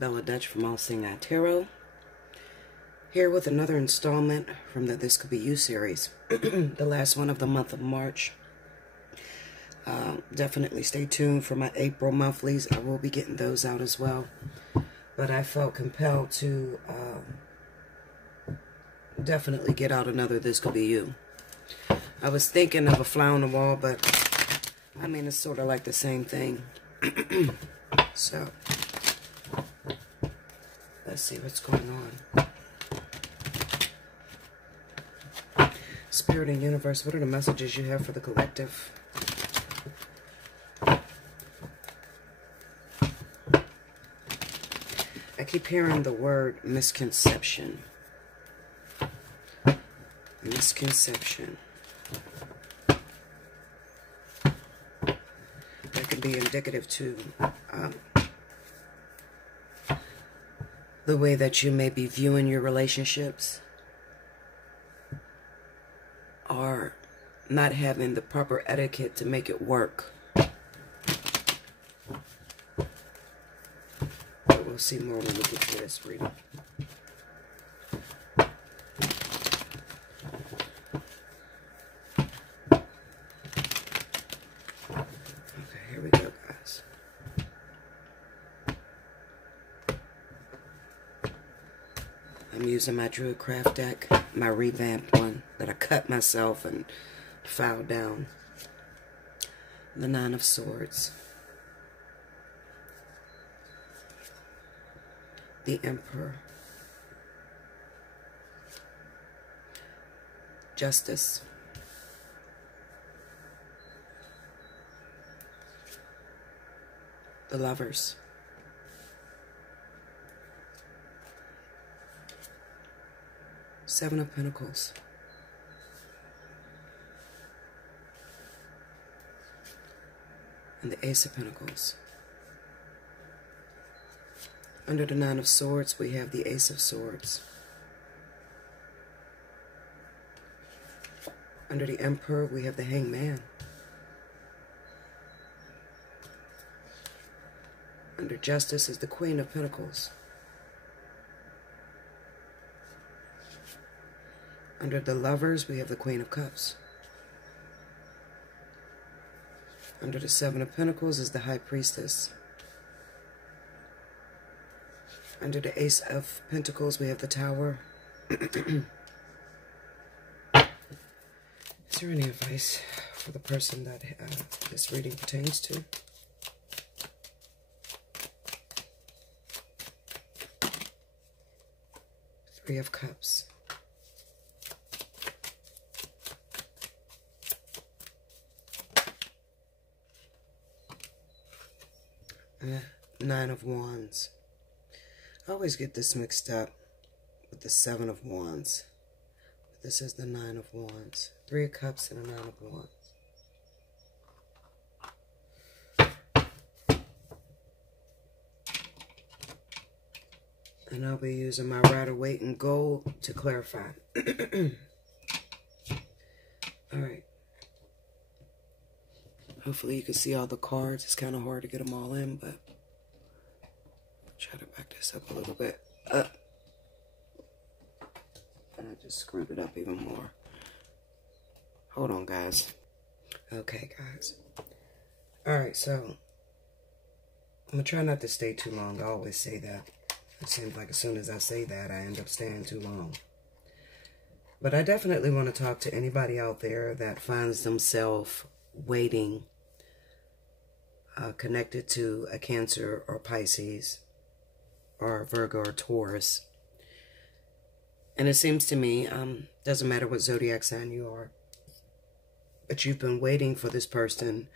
Bella Dutch from Allseeingeyetarot, here with another installment from the This Could Be You series, the last one of the month of March. Definitely stay tuned for my April monthlies. I will be getting those out as well, but I felt compelled to definitely get out another This Could Be You. I was thinking of a fly on the wall, but I mean, it's sort of like the same thing. So let's see what's going on. Spirit and universe, what are the messages you have for the collective? I keep hearing the word misconception. Misconception. That can be indicative to the way that you may be viewing your relationships, or not having the proper etiquette to make it work. But we'll see more when we get to this reading. Okay, here we go, guys. I'm using my Druidcraft deck, my revamped one that I cut myself and filed down. The Nine of Swords. The Emperor. Justice. The Lovers. Seven of Pentacles. And the Ace of Pentacles. Under the Nine of Swords, we have the Ace of Swords. Under the Emperor, we have the Hangman. Under Justice is the Queen of Pentacles. Under the Lovers, we have the Queen of Cups. Under the Seven of Pentacles is the High Priestess. Under the Ace of Pentacles, we have the Tower. Is there any advice for the person that this reading pertains to? Three of Cups. Nine of Wands. I always get this mixed up with the Seven of Wands. But this is the Nine of Wands. Three of Cups and a Nine of Wands. And I'll be using my Rider-Waite in gold to clarify. Alright. Hopefully you can see all the cards. It's kind of hard to get them all in, but I'll try to back this up a little bit. And I just screwed it up even more. Hold on, guys. Okay, guys. Alright, so I'm going to try not to stay too long. I always say that. It seems like as soon as I say that, I end up staying too long. But I definitely want to talk to anybody out there that finds themselves waiting, connected to a Cancer or Pisces or Virgo or Taurus. And it seems to me, doesn't matter what zodiac sign you are, but you've been waiting for this person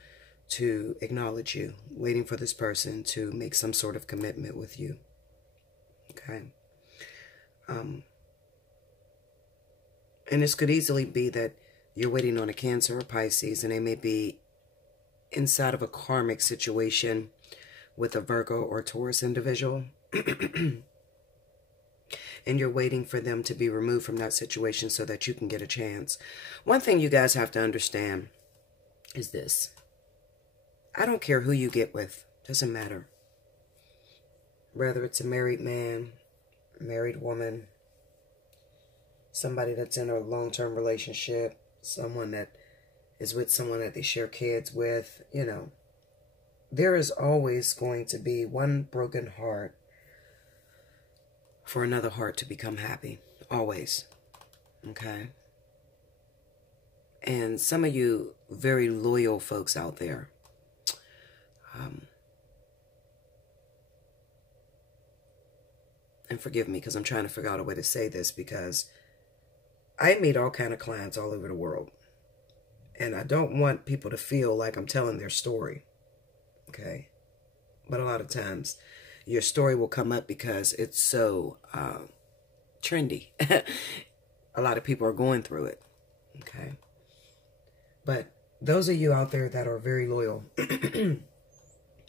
to acknowledge you, waiting for this person to make some sort of commitment with you. Okay. And this could easily be that you're waiting on a Cancer or Pisces, and they may be inside of a karmic situation with a Virgo or Taurus individual. And you're waiting for them to be removed from that situation so that you can get a chance. One thing you guys have to understand is this. I don't care who you get with. Doesn't matter. whether it's a married man, married woman, somebody that's in a long-term relationship, someone that is with someone that they share kids with, you know, there is always going to be one broken heart for another heart to become happy. Always. Okay? And some of you very loyal folks out there, and forgive me because I'm trying to figure out a way to say this, because I meet all kind of clients all over the world. And I don't want people to feel like I'm telling their story. Okay? But a lot of times, your story will come up because it's so trendy. A lot of people are going through it. Okay? But those of you out there that are very loyal,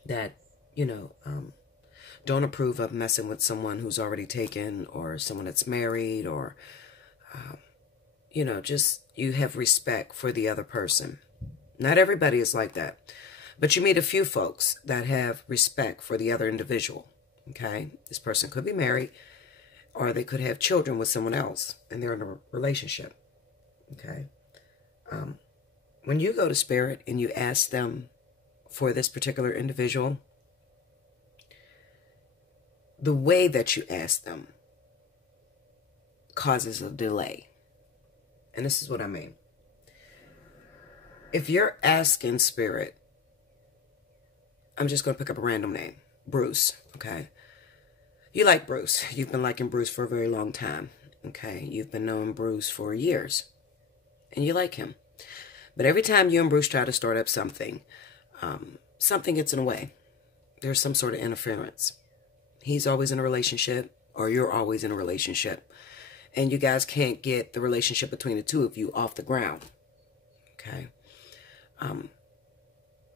that, you know, don't approve of messing with someone who's already taken, or someone that's married, or, you know, just you have respect for the other person. Not everybody is like that. But you meet a few folks that have respect for the other individual. Okay? This person could be married, or they could have children with someone else, and they're in a relationship. Okay? When you go to Spirit and you ask them for this particular individual, the way that you ask them causes a delay. And this is what I mean. If you're asking Spirit, I'm just going to pick up a random name, Bruce, okay? You like Bruce. You've been liking Bruce for a very long time, okay? You've been knowing Bruce for years, and you like him. But every time you and Bruce try to start up something, something gets in the way. There's some sort of interference. He's always in a relationship, or you're always in a relationship, and you guys can't get the relationship between the two of you off the ground, okay?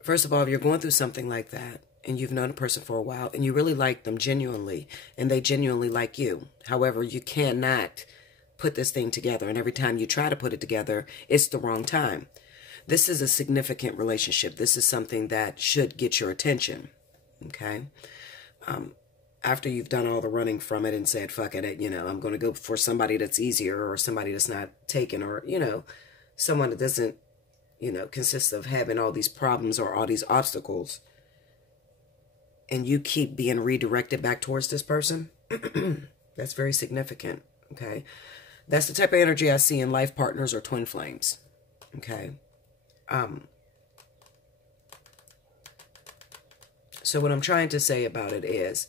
First of all, if you're going through something like that, and you've known a person for a while, and you really like them genuinely, and they genuinely like you, however, you cannot put this thing together, and every time you try to put it together, it's the wrong time. This is a significant relationship. This is something that should get your attention, okay? After you've done all the running from it and said, fuck it, you know, I'm going to go for somebody that's easier, or somebody that's not taken, or, you know, someone that doesn't, you know, consist of having all these problems or all these obstacles, and you keep being redirected back towards this person, that's very significant, okay? That's the type of energy I see in life partners or twin flames, okay? So what I'm trying to say about it is,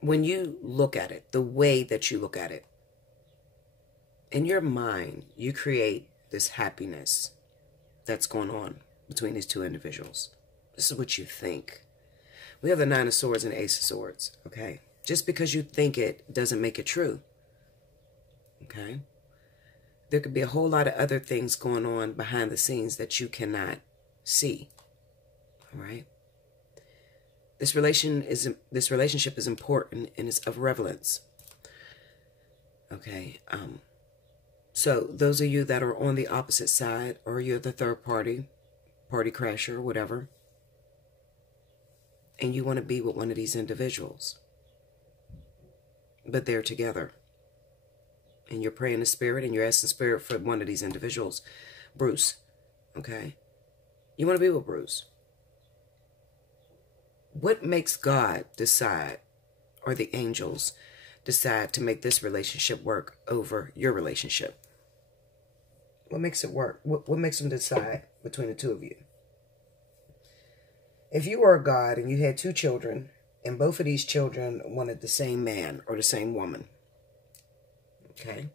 when you look at it, the way that you look at it, in your mind, you create this happiness that's going on between these two individuals. This is what you think. We have the Nine of Swords and Ace of Swords, okay? Just because you think it doesn't make it true, okay? There could be a whole lot of other things going on behind the scenes that you cannot see, all right? This relationship is important, and it's of relevance, okay? So those of you that are on the opposite side, or you're the third party crasher, or whatever, and you want to be with one of these individuals, but they're together, and you're praying to Spirit, and you're asking Spirit for one of these individuals, Bruce, okay? You want to be with Bruce. What makes God decide, or the angels decide, to make this relationship work over your relationship? What makes it work? What makes them decide between the two of you? If you were a God and you had two children, and both of these children wanted the same man or the same woman, okay,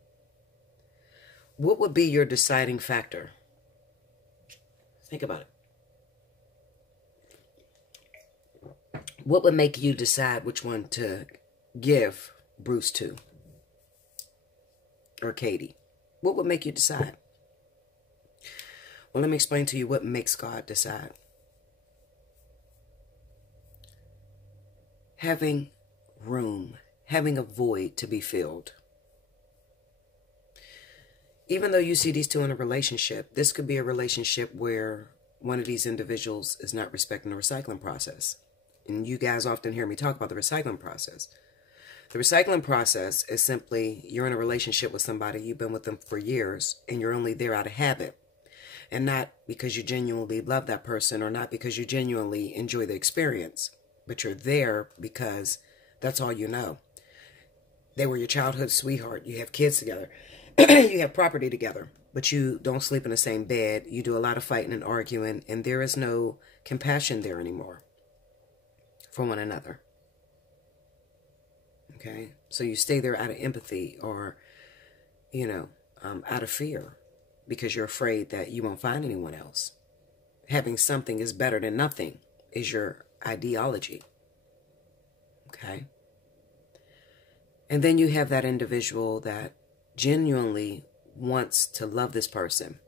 what would be your deciding factor? Think about it. What would make you decide which one to give Bruce to? Or Katie? What would make you decide? Well, let me explain to you what makes God decide. Having room, having a void to be filled. Even though you see these two in a relationship, this could be a relationship where one of these individuals is not respecting the recycling process. And you guys often hear me talk about the recycling process. The recycling process is simply you're in a relationship with somebody, you've been with them for years, and you're only there out of habit. And not because you genuinely love that person or not because you genuinely enjoy the experience. But you're there because that's all you know. They were your childhood sweetheart. You have kids together. You have property together. But you don't sleep in the same bed. You do a lot of fighting and arguing. And there is no compassion there anymore for one another. Okay? So you stay there out of empathy or, out of fear. Because you're afraid that you won't find anyone else. Having something is better than nothing is your ideology. Okay? And then you have that individual that genuinely wants to love this person.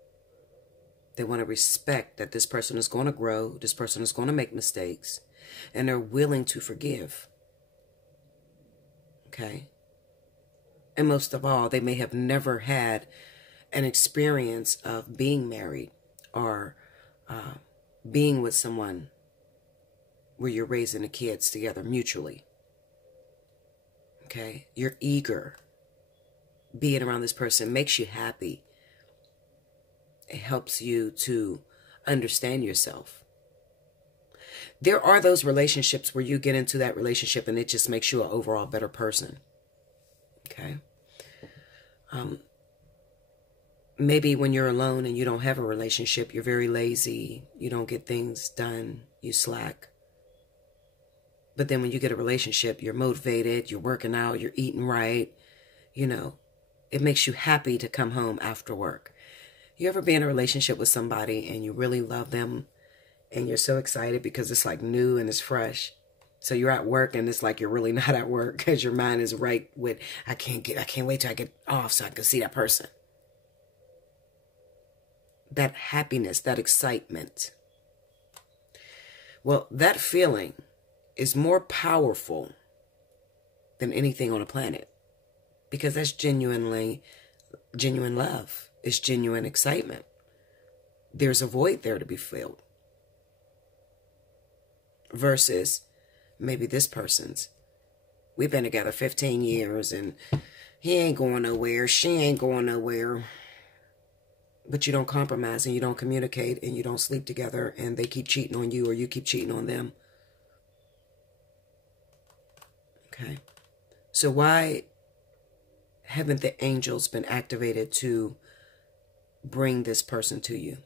They want to respect that this person is going to grow, this person is going to make mistakes, and they're willing to forgive. Okay? And most of all, they may have never had an experience of being married or being with someone where you're raising the kids together mutually. Okay? You're eager. Being around this person makes you happy. It helps you to understand yourself. There are those relationships where you get into that relationship and it just makes you an overall better person. Okay? Maybe when you're alone and you don't have a relationship, you're very lazy. You don't get things done. You slack. But then when you get a relationship, you're motivated. You're working out. You're eating right. It makes you happy to come home after work. You ever be in a relationship with somebody and you really love them and you're so excited because it's like new and it's fresh. So you're at work and it's like you're really not at work because your mind is right with, I can't wait till I get off so I can see that person. That happiness, that excitement. Well, that feeling is more powerful than anything on the planet because that's genuine love. It's genuine excitement. There's a void there to be filled. Versus maybe this person's. We've been together 15 years and he ain't going nowhere. She ain't going nowhere. But you don't compromise and you don't communicate and you don't sleep together and they keep cheating on you or you keep cheating on them. Okay. So why haven't the angels been activated to bring this person to you?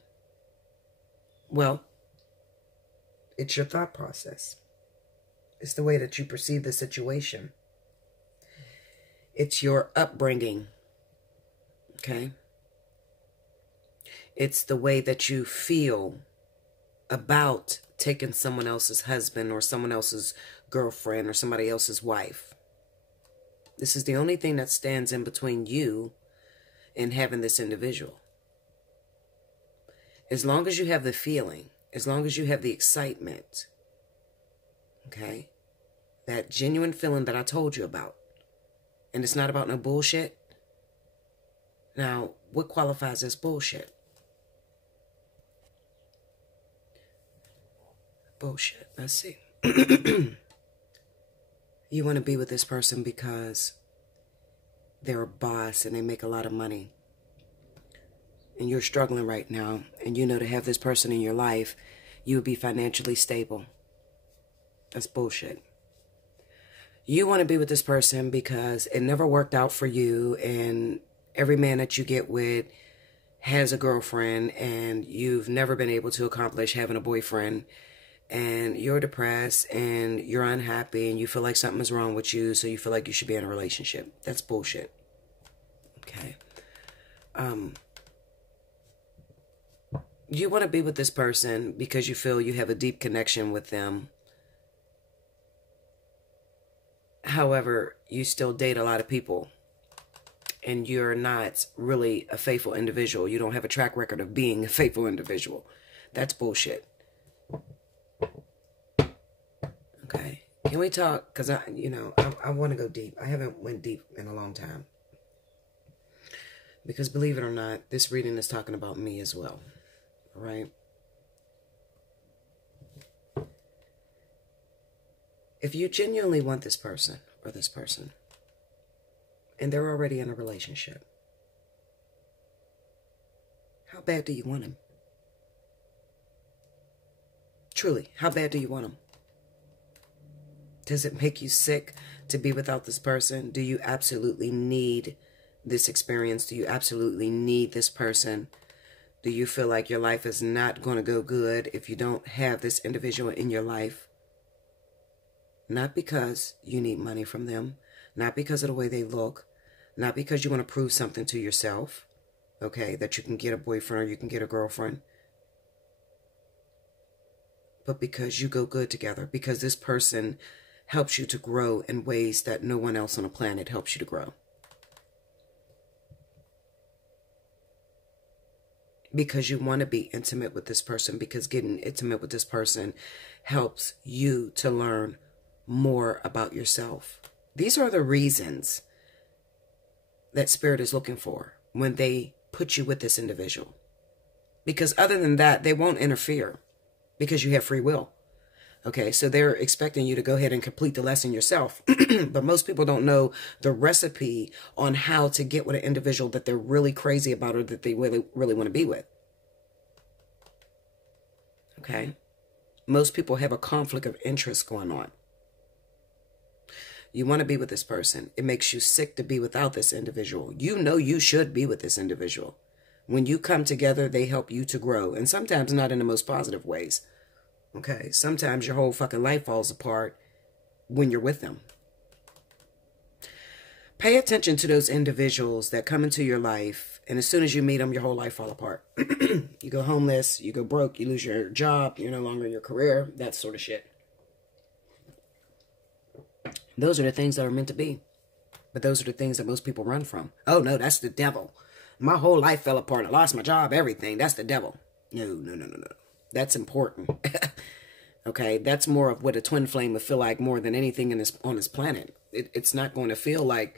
Well, it's your thought process. It's the way that you perceive the situation. It's your upbringing. Okay? It's the way that you feel about taking someone else's husband or someone else's girlfriend or somebody else's wife. This is the only thing that stands in between you and having this individual. As long as you have the feeling, as long as you have the excitement, okay, that genuine feeling that I told you about, and it's not about no bullshit. Now, what qualifies as bullshit? Bullshit. Let's see. You want to be with this person because they're a boss and they make a lot of money. And you're struggling right now. And you know to have this person in your life, you would be financially stable. That's bullshit. You want to be with this person because it never worked out for you. And every man that you get with has a girlfriend. And you've never been able to accomplish having a boyfriend. And you're depressed and you're unhappy and you feel like something is wrong with you, so you feel like you should be in a relationship. That's bullshit. Okay. You want to be with this person because you feel you have a deep connection with them. However, you still date a lot of people and you're not really a faithful individual. You don't have a track record of being a faithful individual. That's bullshit. Okay. Can we talk? Because I want to go deep. I haven't went deep in a long time. Because believe it or not, this reading is talking about me as well. All right. If you genuinely want this person or this person, and they're already in a relationship, how bad do you want him? Truly, how bad do you want him? Does it make you sick to be without this person? Do you absolutely need this experience? Do you absolutely need this person? Do you feel like your life is not going to go good if you don't have this individual in your life? Not because you need money from them, not because of the way they look, not because you want to prove something to yourself, okay, that you can get a boyfriend or you can get a girlfriend, but because you go good together, because this person helps you to grow in ways that no one else on the planet helps you to grow. Because you want to be intimate with this person, because getting intimate with this person helps you to learn more about yourself. These are the reasons that Spirit is looking for when they put you with this individual. Because other than that, they won't interfere because you have free will. Okay, so they're expecting you to go ahead and complete the lesson yourself. But most people don't know the recipe on how to get with an individual that they're really crazy about or that they really, really want to be with. Okay, most people have a conflict of interest going on. You want to be with this person. It makes you sick to be without this individual. You know you should be with this individual. When you come together, they help you to grow. And sometimes not in the most positive ways. Okay, sometimes your whole fucking life falls apart when you're with them. Pay attention to those individuals that come into your life, and as soon as you meet them, your whole life fall apart. You go homeless, you go broke, you lose your job, you're no longer in your career, that sort of shit. Those are the things that are meant to be. But those are the things that most people run from. Oh, no, that's the devil. My whole life fell apart. I lost my job, everything. That's the devil. No. That's important. Okay, that's more of what a twin flame would feel like more than anything on this planet. It's not going to feel like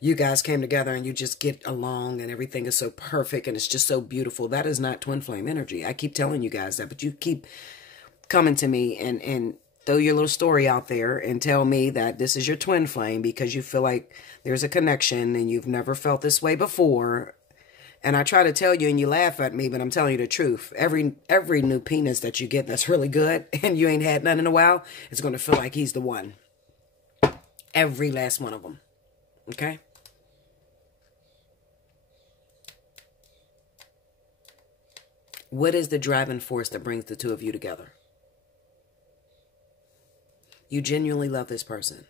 you guys came together and you just get along and everything is so perfect and it's just so beautiful. That is not twin flame energy. I keep telling you guys that, but you keep coming to me and throw your little story out there and tell me that this is your twin flame because you feel like there's a connection and you've never felt this way before. And I try to tell you and you laugh at me, but I'm telling you the truth. Every new penis that you get that's really good and you ain't had none in a while, it's going to feel like he's the one. Every last one of them. Okay? What is the driving force that brings the two of you together? You genuinely love this person.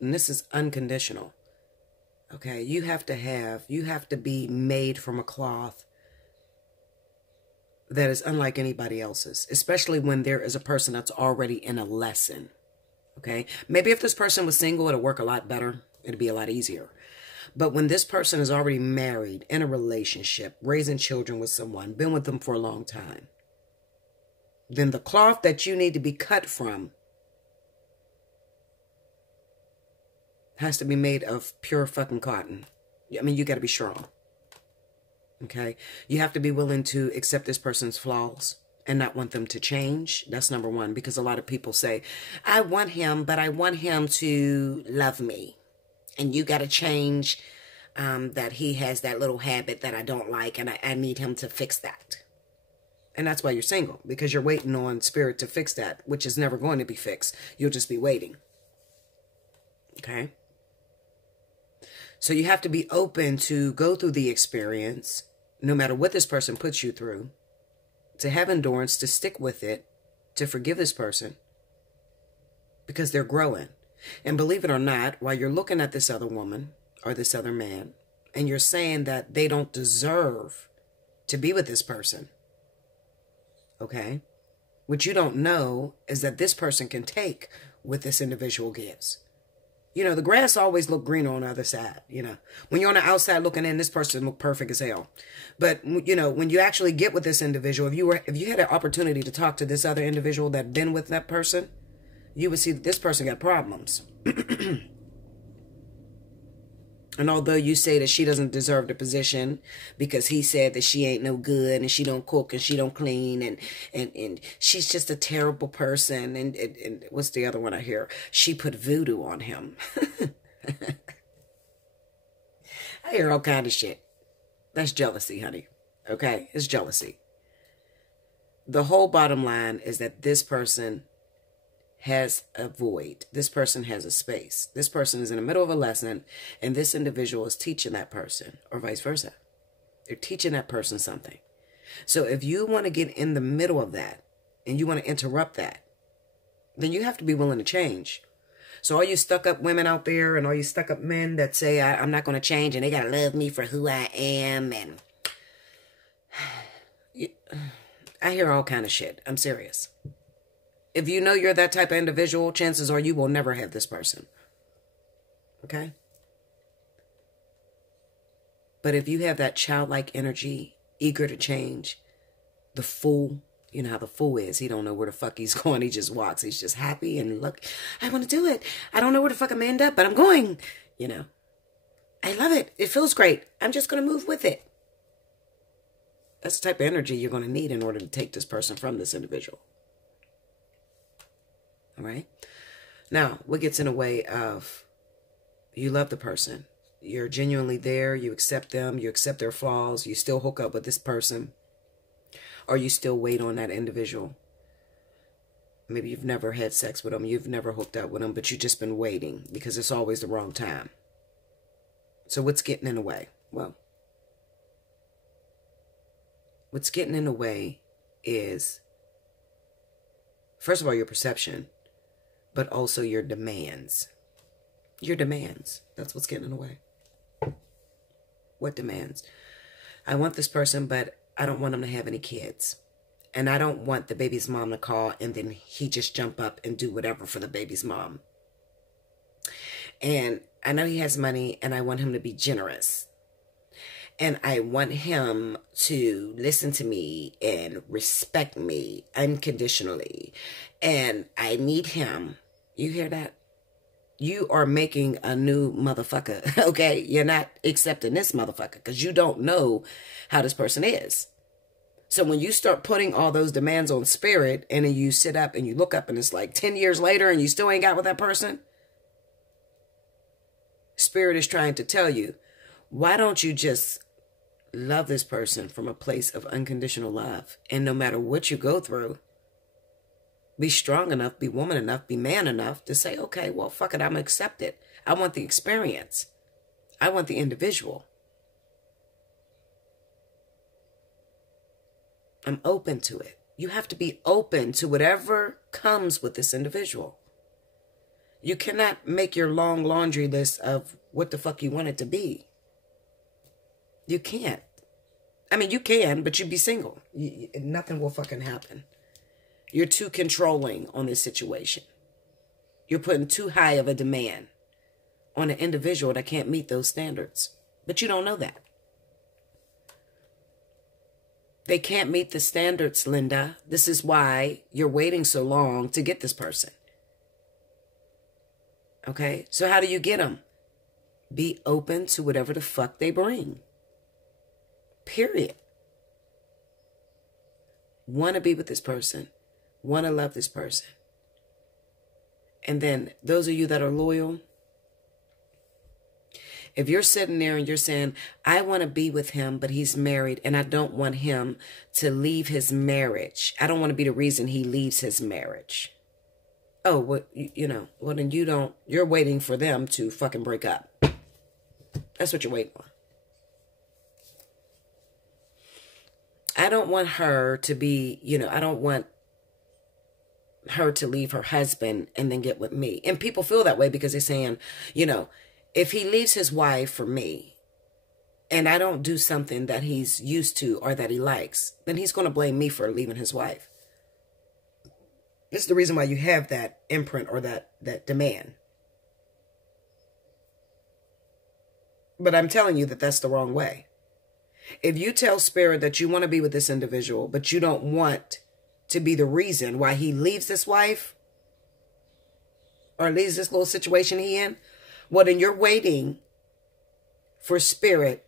And this is unconditional. Okay, you have to be made from a cloth that is unlike anybody else's, especially when there is a person that's already in a lesson. Okay, maybe if this person was single, it'll work a lot better. It'd be a lot easier. But when this person is already married, in a relationship, raising children with someone, been with them for a long time, then the cloth that you need to be cut from has to be made of pure fucking cotton. I mean, you got to be strong. Okay? You have to be willing to accept this person's flaws and not want them to change. That's number one. Because a lot of people say, I want him, but I want him to love me. And you got to change that he has that little habit that I don't like. And I need him to fix that. And that's why you're single. Because you're waiting on Spirit to fix that. Which is never going to be fixed. You'll just be waiting. Okay? So you have to be open to go through the experience, no matter what this person puts you through, to have endurance, to stick with it, to forgive this person, because they're growing. And believe it or not, while you're looking at this other woman or this other man, and you're saying that they don't deserve to be with this person, okay, what you don't know is that this person can take what this individual gives. You know, the grass always look greener on the other side, you know. When you're on the outside looking in, this person look perfect as hell. But, you know, when you actually get with this individual, if you had an opportunity to talk to this other individual that been with that person, you would see that this person got problems. And although you say that she doesn't deserve the position because he said that she ain't no good and she don't cook and she don't clean and she's just a terrible person. And what's the other one I hear? She put voodoo on him. I hear all kind of shit. That's jealousy, honey. Okay? It's jealousy. The whole bottom line is that this person has a void. This person has a space. This person is in the middle of a lesson, and this individual is teaching that person, or vice versa. They're teaching that person something. So if you want to get in the middle of that, and you want to interrupt that, then you have to be willing to change. So all you stuck-up women out there, and all you stuck-up men that say, I'm not going to change, and they got to love me for who I am, and I hear all kind of shit. I'm serious. If you know you're that type of individual, chances are you will never have this person. Okay? But if you have that childlike energy, eager to change, the fool, you know how the fool is. He don't know where the fuck he's going. He just walks. He's just happy and look, I want to do it. I don't know where the fuck I'm end up, but I'm going. You know, I love it. It feels great. I'm just going to move with it. That's the type of energy you're going to need in order to take this person from this individual. All right. Now, what gets in the way of you love the person? You're genuinely there. You accept them. You accept their flaws. You still hook up with this person. Or you still wait on that individual. Maybe you've never had sex with them. You've never hooked up with them. But you've just been waiting because it's always the wrong time. So what's getting in the way? Well, what's getting in the way is, first of all, your perception. But also your demands. Your demands. That's what's getting in the way. What demands? I want this person, but I don't want him to have any kids. And I don't want the baby's mom to call and then he just jump up and do whatever for the baby's mom. And I know he has money and I want him to be generous. And I want him to listen to me and respect me unconditionally. And I need him. You hear that? You are making a new motherfucker, okay? You're not accepting this motherfucker because you don't know how this person is. So when you start putting all those demands on spirit and then you sit up and you look up and it's like 10 years later and you still ain't got with that person, spirit is trying to tell you, why don't you just love this person from a place of unconditional love? And no matter what you go through, be strong enough, be woman enough, be man enough to say, okay, well, fuck it, I'm going to accept it. I want the experience. I want the individual. I'm open to it. You have to be open to whatever comes with this individual. You cannot make your long laundry list of what the fuck you want it to be. You can't. I mean, you can, but you'd be single. Nothing will fucking happen. You're too controlling on this situation. You're putting too high of a demand on an individual that can't meet those standards. But you don't know that. They can't meet the standards, Linda. This is why you're waiting so long to get this person. Okay? So how do you get them? Be open to whatever the fuck they bring. Period. Want to be with this person. Want to love this person. And then those of you that are loyal, if you're sitting there and you're saying, I want to be with him, but he's married and I don't want him to leave his marriage. I don't want to be the reason he leaves his marriage. Oh, well, well then you're waiting for them to fucking break up. That's what you're waiting on. I don't want her to be, I don't want her to leave her husband and then get with me. And people feel that way because they're saying, if he leaves his wife for me and I don't do something that he's used to or that he likes, then he's going to blame me for leaving his wife. This is the reason why you have that imprint or that demand. But I'm telling you that that's the wrong way. If you tell spirit that you want to be with this individual, but you don't want to be the reason why he leaves this wife or leaves this little situation he in, well, then you're waiting for spirit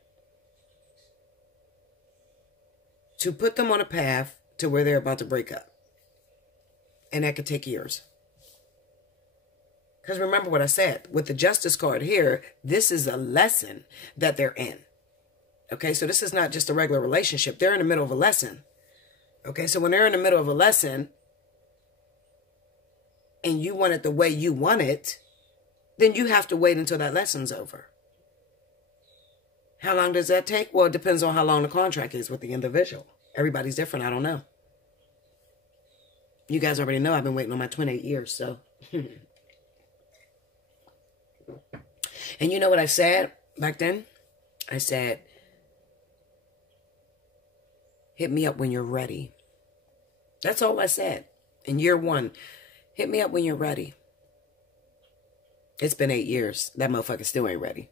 to put them on a path to where they're about to break up. And that could take years. Because remember what I said, with the Justice card here, this is a lesson that they're in. Okay, so this is not just a regular relationship. They're in the middle of a lesson. Okay, so when they're in the middle of a lesson and you want it the way you want it, then you have to wait until that lesson's over. How long does that take? Well, it depends on how long the contract is with the individual. Everybody's different. I don't know. You guys already know I've been waiting on my 28 years, so. And you know what I said back then? I said, hit me up when you're ready. That's all I said. In year one, hit me up when you're ready. It's been 8 years. That motherfucker still ain't ready.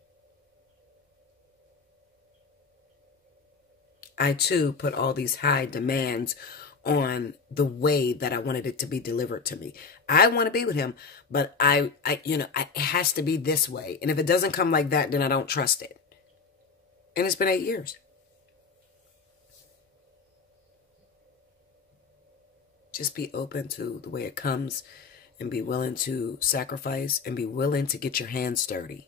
I, too, put all these high demands on the way that I wanted it to be delivered to me. I want to be with him, but it has to be this way. And if it doesn't come like that, then I don't trust it. And it's been 8 years. Just be open to the way it comes and be willing to sacrifice and be willing to get your hands dirty.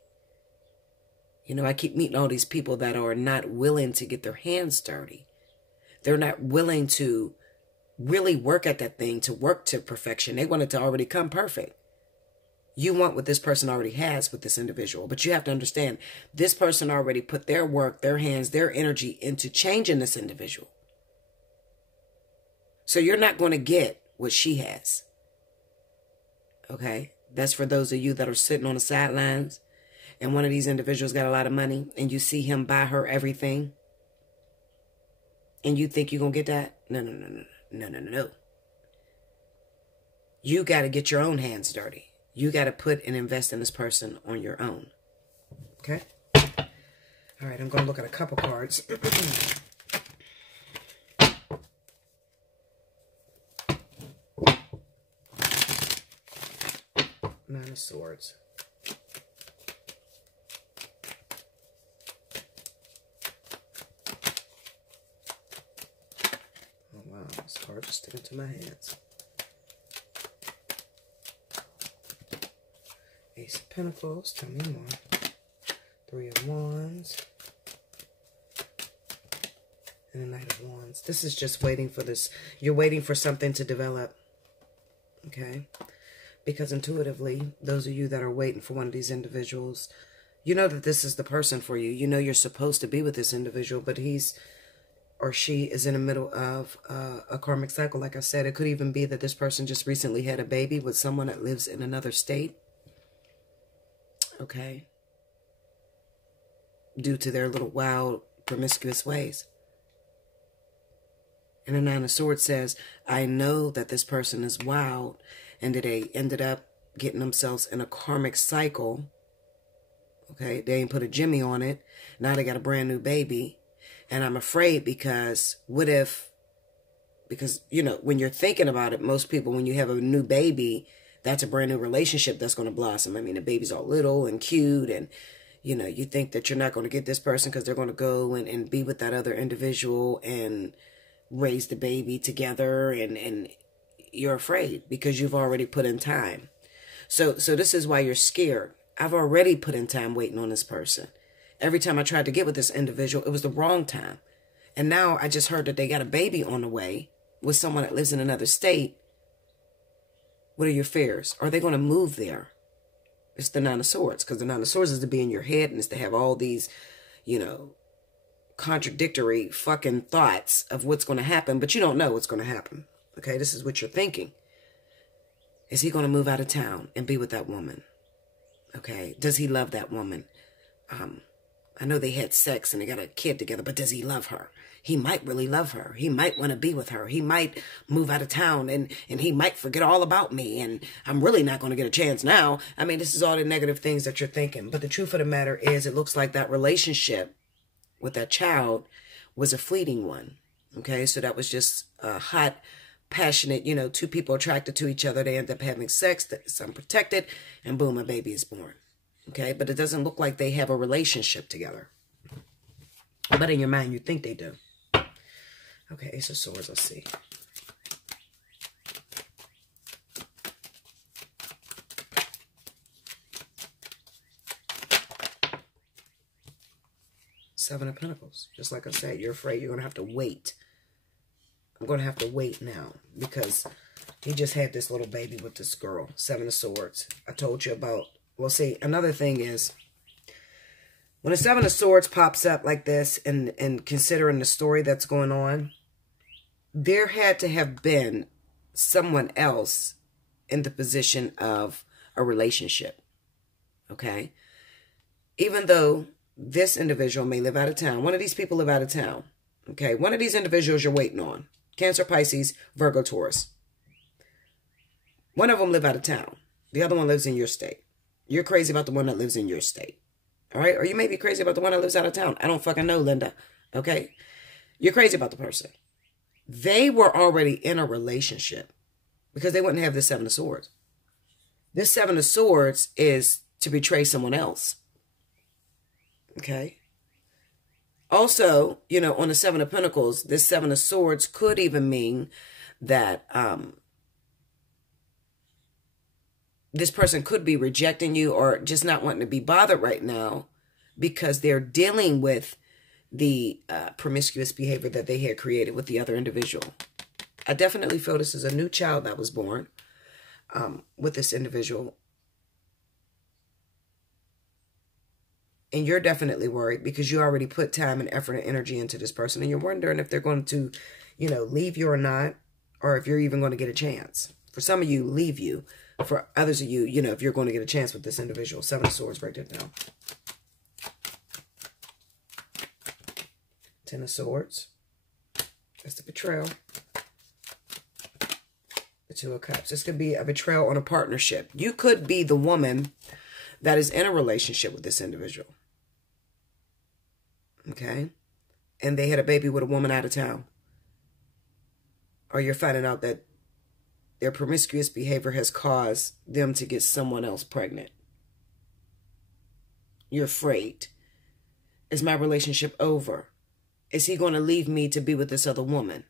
You know, I keep meeting all these people that are not willing to get their hands dirty. They're not willing to really work at that thing, to work to perfection. They want it to already come perfect. You want what this person already has with this individual. But you have to understand, this person already put their work, their hands, their energy into changing this individual. So you're not going to get what she has. Okay? That's for those of you that are sitting on the sidelines and one of these individuals got a lot of money and you see him buy her everything and you think you're going to get that? No. You got to get your own hands dirty. You got to put and invest in this person on your own. Okay? All right, I'm going to look at a couple cards. Nine of Swords. Oh, wow. This card just stuck into my hands. Ace of Pentacles. Tell me more. Three of Wands. And a Knight of Wands. This is just waiting for this. You're waiting for something to develop. Okay? Because intuitively, those of you that are waiting for one of these individuals, you know that this is the person for you. You know you're supposed to be with this individual, but he's or she is in the middle of a karmic cycle. Like I said, it could even be that this person just recently had a baby with someone that lives in another state. Okay. Due to their little wild, promiscuous ways. And the Nine of Swords says, I know that this person is wild and that they ended up getting themselves in a karmic cycle. Okay, they ain't put a Jimmy on it. Now they got a brand new baby. And I'm afraid because you know, when you're thinking about it, most people, when you have a new baby, that's a brand new relationship that's going to blossom. I mean, the baby's all little and cute and, you know, you think that you're not going to get this person because they're going to go and be with that other individual and raise the baby together and you're afraid because you've already put in time. So this is why you're scared. I've already put in time waiting on this person. Every time I tried to get with this individual, it was the wrong time. And now I just heard that they got a baby on the way with someone that lives in another state. What are your fears? Are they going to move there? It's the Nine of Swords, because the Nine of Swords is to be in your head and it's to have all these, you know, contradictory fucking thoughts of what's going to happen, but you don't know what's going to happen. Okay, this is what you're thinking. Is he going to move out of town and be with that woman? Okay, does he love that woman? I know they had sex and they got a kid together, but does he love her? He might really love her. He might want to be with her. He might move out of town and he might forget all about me and I'm really not going to get a chance now. I mean, this is all the negative things that you're thinking. But the truth of the matter is it looks like that relationship with that child was a fleeting one. Okay, so that was just a hot, passionate, you know, two people attracted to each other. They end up having sex, that's unprotected, and boom, a baby is born. Okay, but it doesn't look like they have a relationship together. But in your mind, you think they do. Okay, Ace of Swords, let's see. Seven of Pentacles. Just like I said, you're afraid you're going to have to wait. I'm going to have to wait now because he just had this little baby with this girl. Seven of Swords. I told you about... Well, see, another thing is when a Seven of Swords pops up like this and considering the story that's going on, there had to have been someone else in the position of a relationship. Okay? Even though this individual may live out of town. One of these people live out of town. Okay? One of these individuals you're waiting on. Cancer, Pisces, Virgo, Taurus. One of them live out of town. The other one lives in your state. You're crazy about the one that lives in your state. All right? Or you may be crazy about the one that lives out of town. I don't fucking know, Linda. Okay? You're crazy about the person. They were already in a relationship because they wouldn't have this Seven of Swords. This Seven of Swords is to betray someone else. Okay? Also, you know, on the Seven of Pentacles, this Seven of Swords could even mean that this person could be rejecting you or just not wanting to be bothered right now because they're dealing with the promiscuous behavior that they had created with the other individual. I definitely feel this is a new child that was born with this individual. And you're definitely worried because you already put time and effort and energy into this person. And you're wondering if they're going to, you know, leave you or not. Or if you're even going to get a chance. For some of you, leave you. For others of you, you know, if you're going to get a chance with this individual. Seven of Swords, break that down. Ten of Swords. That's the betrayal. The Two of Cups. This could be a betrayal on a partnership. You could be the woman that is in a relationship with this individual. Okay? And they had a baby with a woman out of town. Or you're finding out that their promiscuous behavior has caused them to get someone else pregnant. You're afraid. Is my relationship over? Is he going to leave me to be with this other woman?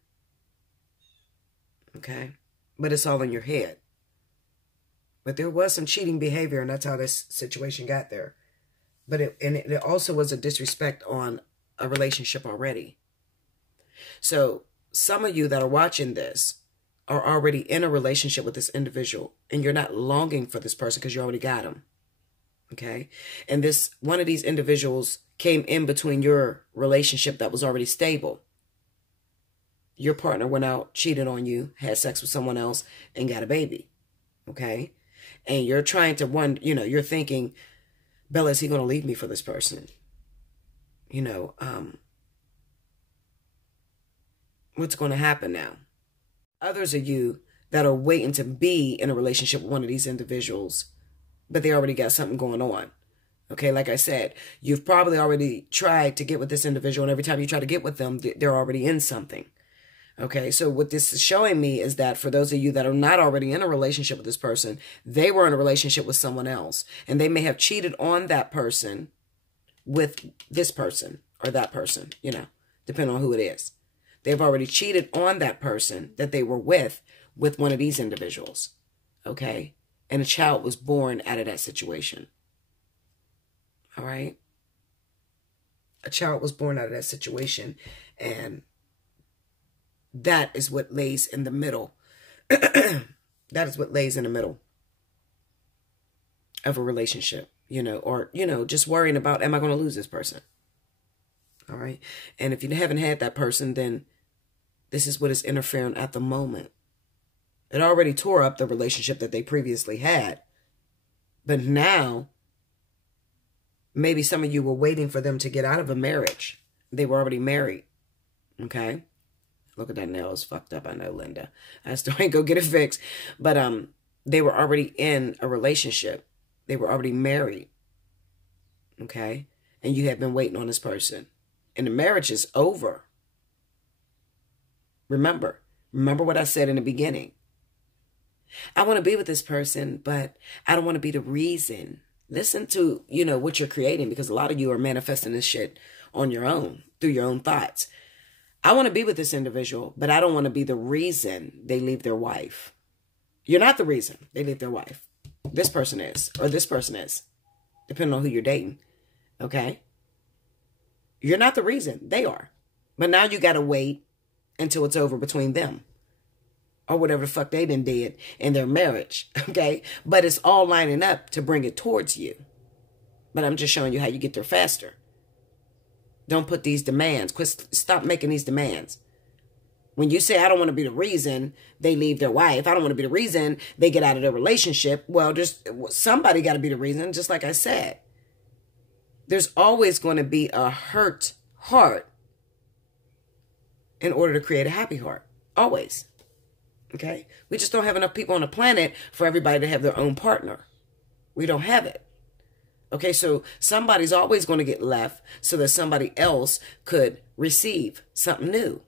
Okay? But it's all in your head. But there was some cheating behavior, and that's how this situation got there. But it also was a disrespect on a relationship already. So some of you that are watching this are already in a relationship with this individual, and you're not longing for this person because you already got him. Okay? And this one of these individuals came in between your relationship that was already stable. Your partner went out, cheated on you, had sex with someone else, and got a baby. Okay? And you're trying to wonder, you know, you're thinking, Bella, is he going to leave me for this person? You know, what's going to happen now? Others of you that are waiting to be in a relationship with one of these individuals, but they already got something going on. Okay, like I said, you've probably already tried to get with this individual, and every time you try to get with them, they're already in something. Okay, so what this is showing me is that for those of you that are not already in a relationship with this person, they were in a relationship with someone else, and they may have cheated on that person with this person or that person, you know, depending on who it is. They've already cheated on that person that they were with one of these individuals. Okay, and a child was born out of that situation. All right, a child was born out of that situation, and that is what lays in the middle. That is what lays in the middle of a relationship, you know, or, you know, just worrying about, am I going to lose this person? All right. And if you haven't had that person, then this is what is interfering at the moment. It already tore up the relationship that they previously had. But now, maybe some of you were waiting for them to get out of a marriage. They were already married. Okay. Look at that nail. It's fucked up. I know, Linda. I still ain't go get it fixed. But they were already in a relationship. They were already married. Okay? And you have been waiting on this person. And the marriage is over. Remember what I said in the beginning. I want to be with this person, but I don't want to be the reason. Listen to, you know, what you're creating, because a lot of you are manifesting this shit on your own. through your own thoughts. I want to be with this individual, but I don't want to be the reason they leave their wife. You're not the reason they leave their wife. This person is, or this person is, depending on who you're dating. Okay? You're not the reason. They are. But now you got to wait until it's over between them. Or whatever the fuck they done did in their marriage. Okay? But it's all lining up to bring it towards you. But I'm just showing you how you get there faster. Don't put these demands. Stop making these demands. When you say, I don't want to be the reason they leave their wife, I don't want to be the reason they get out of their relationship, well, somebody got to be the reason, just like I said. There's always going to be a hurt heart in order to create a happy heart. Always. Okay? We just don't have enough people on the planet for everybody to have their own partner. We don't have it. Okay, so somebody's always going to get left so that somebody else could receive something new.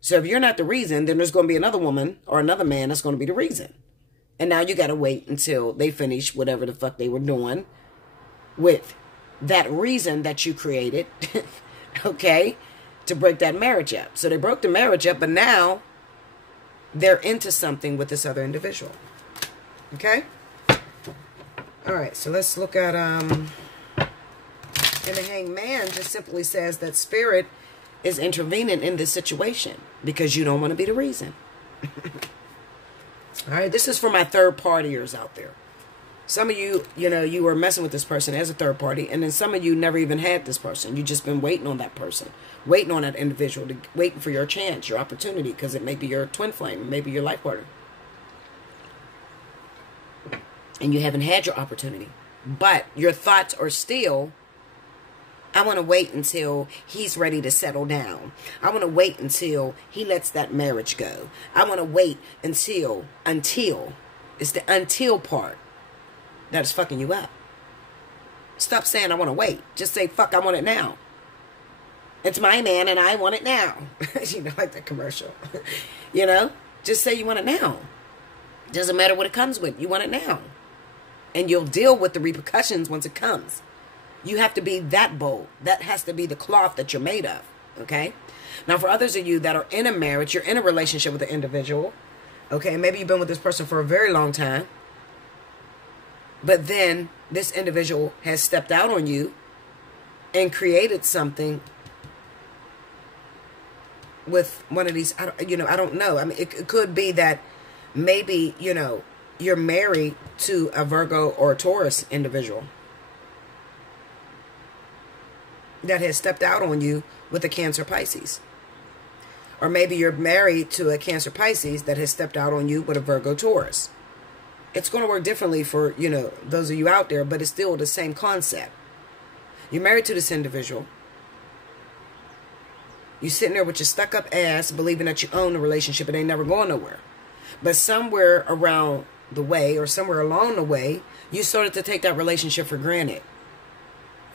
So if you're not the reason, then there's going to be another woman or another man that's going to be the reason. And now you got to wait until they finish whatever the fuck they were doing with that reason that you created, okay, to break that marriage up. So they broke the marriage up, but now they're into something with this other individual. Okay? All right, so let's look at, and the Hanged Man just simply says that spirit is intervening in this situation because you don't want to be the reason. All right, this is for my third partiers out there. Some of you, you were messing with this person as a third party, and then some of you never even had this person. You just been waiting on that person, waiting on that individual, waiting for your chance, your opportunity, because it may be your twin flame, maybe your life partner. And you haven't had your opportunity. But your thoughts are still, I want to wait until he's ready to settle down. I want to wait until he lets that marriage go. I want to wait until, it's the until part that is fucking you up. Stop saying I want to wait. Just say, fuck, I want it now. It's my man and I want it now. Like that commercial. Just say you want it now. Doesn't matter what it comes with. You want it now. And you'll deal with the repercussions once it comes. You have to be that bold. That has to be the cloth that you're made of. Okay? Now, for others of you that are in a marriage, you're in a relationship with an individual. Okay? Maybe you've been with this person for a very long time. But then this individual has stepped out on you and created something with one of these, I don't know. I mean, it could be that maybe, you're married to a Virgo or a Taurus individual that has stepped out on you with a Cancer Pisces. Or maybe you're married to a Cancer Pisces that has stepped out on you with a Virgo Taurus. It's going to work differently for, those of you out there, but it's still the same concept. You're married to this individual. You're sitting there with your stuck-up ass believing that you own the relationship and ain't never going nowhere. But somewhere around the way or somewhere along the way, you started to take that relationship for granted.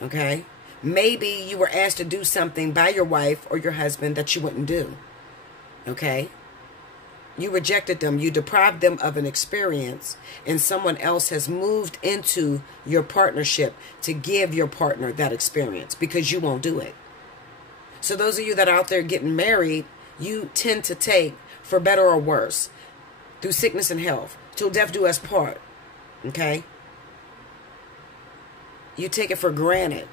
Okay? Maybe you were asked to do something by your wife or your husband that you wouldn't do. Okay? You rejected them. You deprived them of an experience, and someone else has moved into your partnership to give your partner that experience because you won't do it. So those of you that are out there getting married, you tend to take, for better or worse, through sickness and health, till death do us part. Okay? You take it for granted.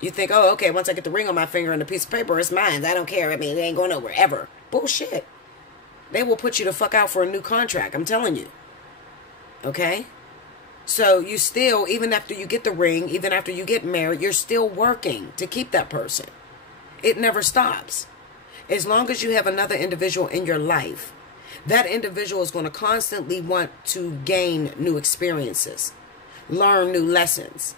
You think, oh, okay, once I get the ring on my finger and a piece of paper, it's mine. I don't care. I mean, it ain't going nowhere, ever. Bullshit. They will put you the fuck out for a new contract. I'm telling you. Okay? So you still, even after you get the ring, even after you get married, you're still working to keep that person. It never stops. As long as you have another individual in your life, that individual is going to constantly want to gain new experiences, learn new lessons.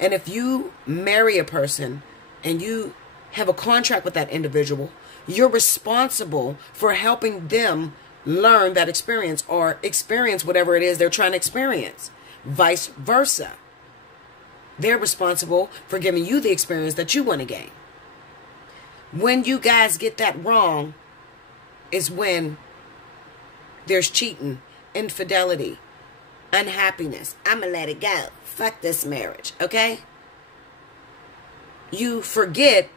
And if you marry a person and you have a contract with that individual, you're responsible for helping them learn that experience or experience whatever it is they're trying to experience. Vice versa. They're responsible for giving you the experience that you want to gain. When you guys get that wrong is when there's cheating, infidelity, unhappiness. I'm going to let it go. Fuck this marriage, okay? you forget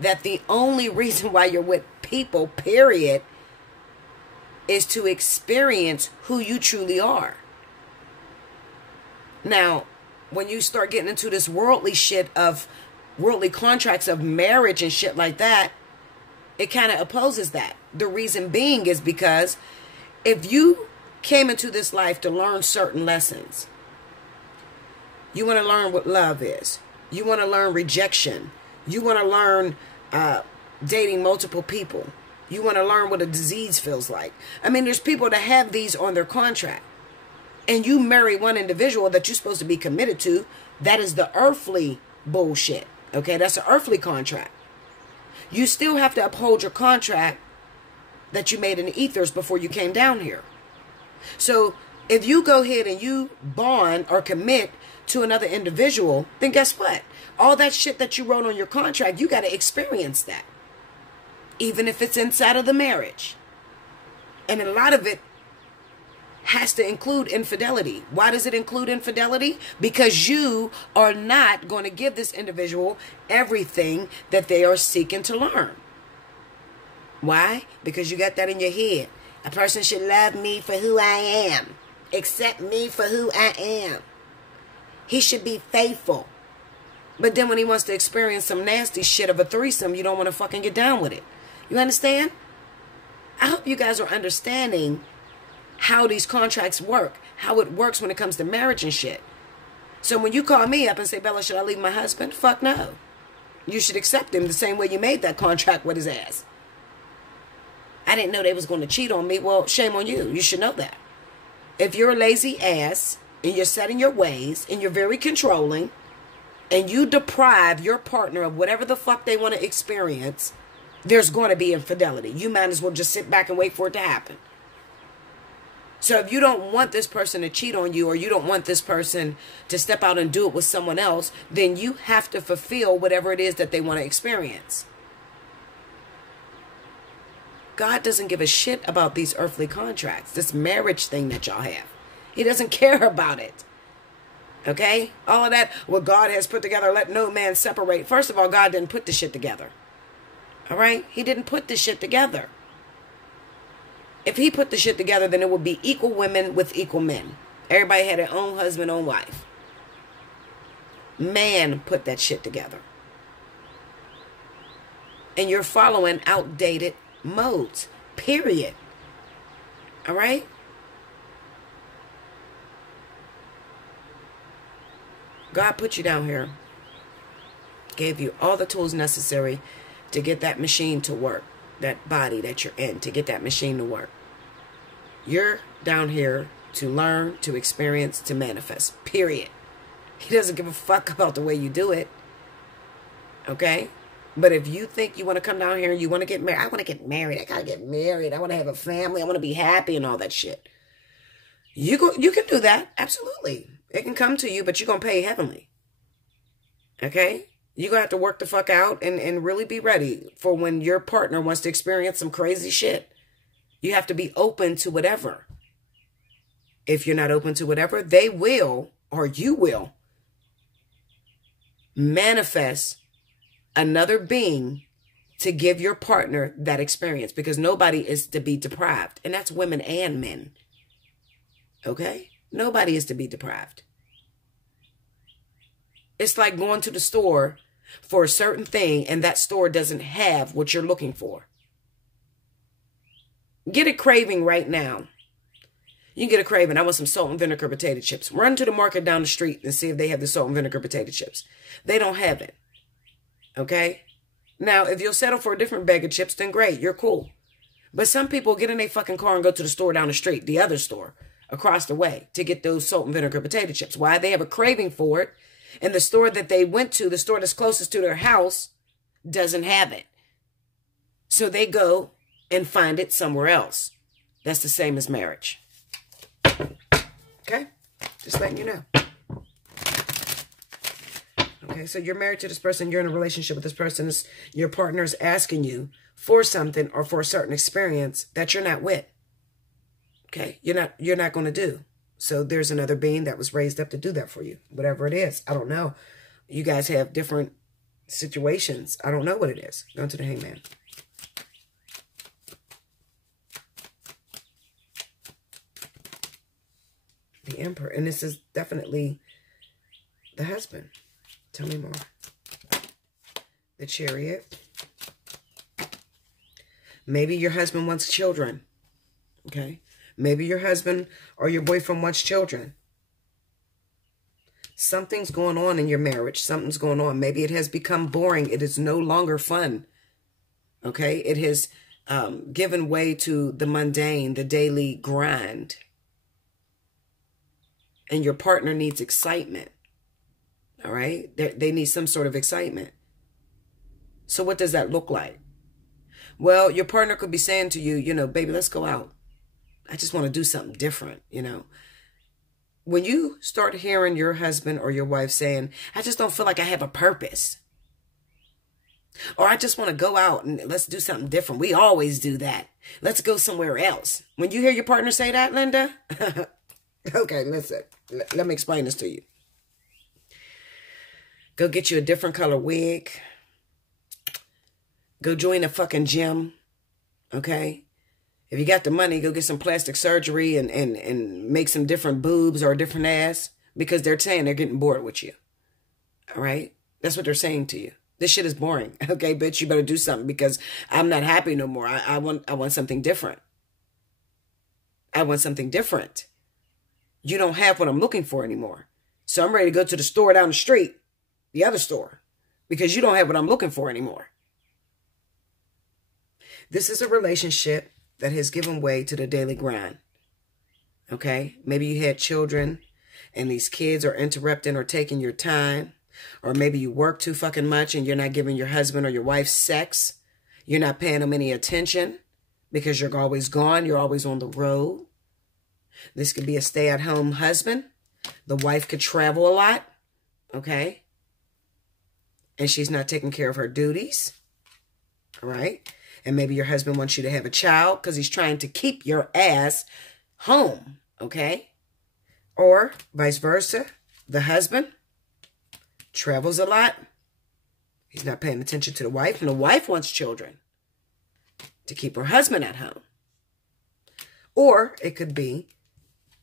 that the only reason why you're with people, period, is to experience who you truly are. Now, when you start getting into this worldly shit of worldly contracts of marriage and shit like that, it kind of opposes that. The reason being is because if you came into this life to learn certain lessons, you want to learn what love is. You want to learn rejection. You want to learn dating multiple people. You want to learn what a disease feels like. I mean, there's people that have these on their contract. And you marry one individual that you're supposed to be committed to. That is the earthly bullshit. Okay, that's an earthly contract. You still have to uphold your contract that you made in the ethers before you came down here. So if you go ahead and you bond or commit to another individual, then guess what? All that shit that you wrote on your contract, you got to experience that. Even if it's inside of the marriage. And a lot of it has to include infidelity. Why does it include infidelity? Because you are not going to give this individual everything that they are seeking to learn. Why? Because you got that in your head. A person should love me for who I am. Accept me for who I am. He should be faithful. But then when he wants to experience some nasty shit of a threesome, you don't want to fucking get down with it. You understand? I hope you guys are understanding how these contracts work. How it works when it comes to marriage and shit. So when you call me up and say, Bella, should I leave my husband? Fuck no. You should accept him the same way you made that contract with his ass. I didn't know they was going to cheat on me. Well, shame on you. You should know that. If you're a lazy ass and you're set in your ways and you're very controlling and you deprive your partner of whatever the fuck they want to experience, there's going to be infidelity. You might as well just sit back and wait for it to happen. So if you don't want this person to cheat on you or you don't want this person to step out and do it with someone else, then you have to fulfill whatever it is that they want to experience. God doesn't give a shit about these earthly contracts, this marriage thing that y'all have. He doesn't care about it. Okay? All of that, what God has put together, let no man separate. First of all, God didn't put this shit together. All right? He didn't put this shit together. If he put the shit together, then it would be equal women with equal men. Everybody had their own husband, own wife. Man put that shit together. And you're following outdated modes. Period. All right? God put you down here. Gave you all the tools necessary to get that machine to work. That body that you're in, to get that machine to work. You're down here to learn, to experience, to manifest. Period. He doesn't give a fuck about the way you do it. Okay? But if you think you want to come down here and you want to get married, I want to get married. I got to get married. I want to have a family. I want to be happy and all that shit. You can do that. Absolutely. It can come to you, but you're going to pay heavenly. Okay? You're going to have to work the fuck out and really be ready for when your partner wants to experience some crazy shit. You have to be open to whatever. If you're not open to whatever, they will, or you will, manifest another being to give your partner that experience. Because nobody is to be deprived. And that's women and men. Okay? Nobody is to be deprived. It's like going to the store for a certain thing and that store doesn't have what you're looking for. Get a craving right now. You can get a craving. I want some salt and vinegar potato chips. Run to the market down the street and see if they have the salt and vinegar potato chips. They don't have it. Okay? Now, if you'll settle for a different bag of chips, then great. You're cool. But some people get in their fucking car and go to the store down the street, the other store, across the way, to get those salt and vinegar potato chips. Why? They have a craving for it. And the store that they went to, the store that's closest to their house, doesn't have it. So they go and find it somewhere else. That's the same as marriage. Okay? Just letting you know. Okay, so you're married to this person. You're in a relationship with this person. Your partner is asking you for something or for a certain experience that you're not with. Okay? You're not going to do. So there's another being that was raised up to do that for you. Whatever it is. I don't know. You guys have different situations. I don't know what it is. Go to the Hangman. The Emperor. And this is definitely the husband. Tell me more. The Chariot. Maybe your husband wants children. Okay? Maybe your husband or your boyfriend wants children. Something's going on in your marriage. Something's going on. Maybe it has become boring. It is no longer fun. Okay? It has given way to the mundane, the daily grind. And your partner needs excitement. All right? They need some sort of excitement. So what does that look like? Well, your partner could be saying to you, you know, baby, let's go out. I just want to do something different, you know. When you start hearing your husband or your wife saying, I just don't feel like I have a purpose. Or I just want to go out and let's do something different. We always do that. Let's go somewhere else. When you hear your partner say that, Linda, okay, listen, let me explain this to you. Go get you a different color wig. Go join a fucking gym, okay? If you got the money, go get some plastic surgery and make some different boobs or a different ass because they're saying they're getting bored with you, all right? That's what they're saying to you. This shit is boring, okay, bitch? You better do something because I'm not happy no more. I want something different. I want something different. You don't have what I'm looking for anymore. So I'm ready to go to the store down the street, the other store, because you don't have what I'm looking for anymore. This is a relationship that has given way to the daily grind. Okay? Maybe you had children and these kids are interrupting or taking your time. Or maybe you work too fucking much and you're not giving your husband or your wife sex. You're not paying them any attention because you're always gone. You're always on the road. This could be a stay-at-home husband. The wife could travel a lot. Okay? And she's not taking care of her duties. All right? And maybe your husband wants you to have a child because he's trying to keep your ass home, okay? Or vice versa. The husband travels a lot. He's not paying attention to the wife. And the wife wants children to keep her husband at home. Or it could be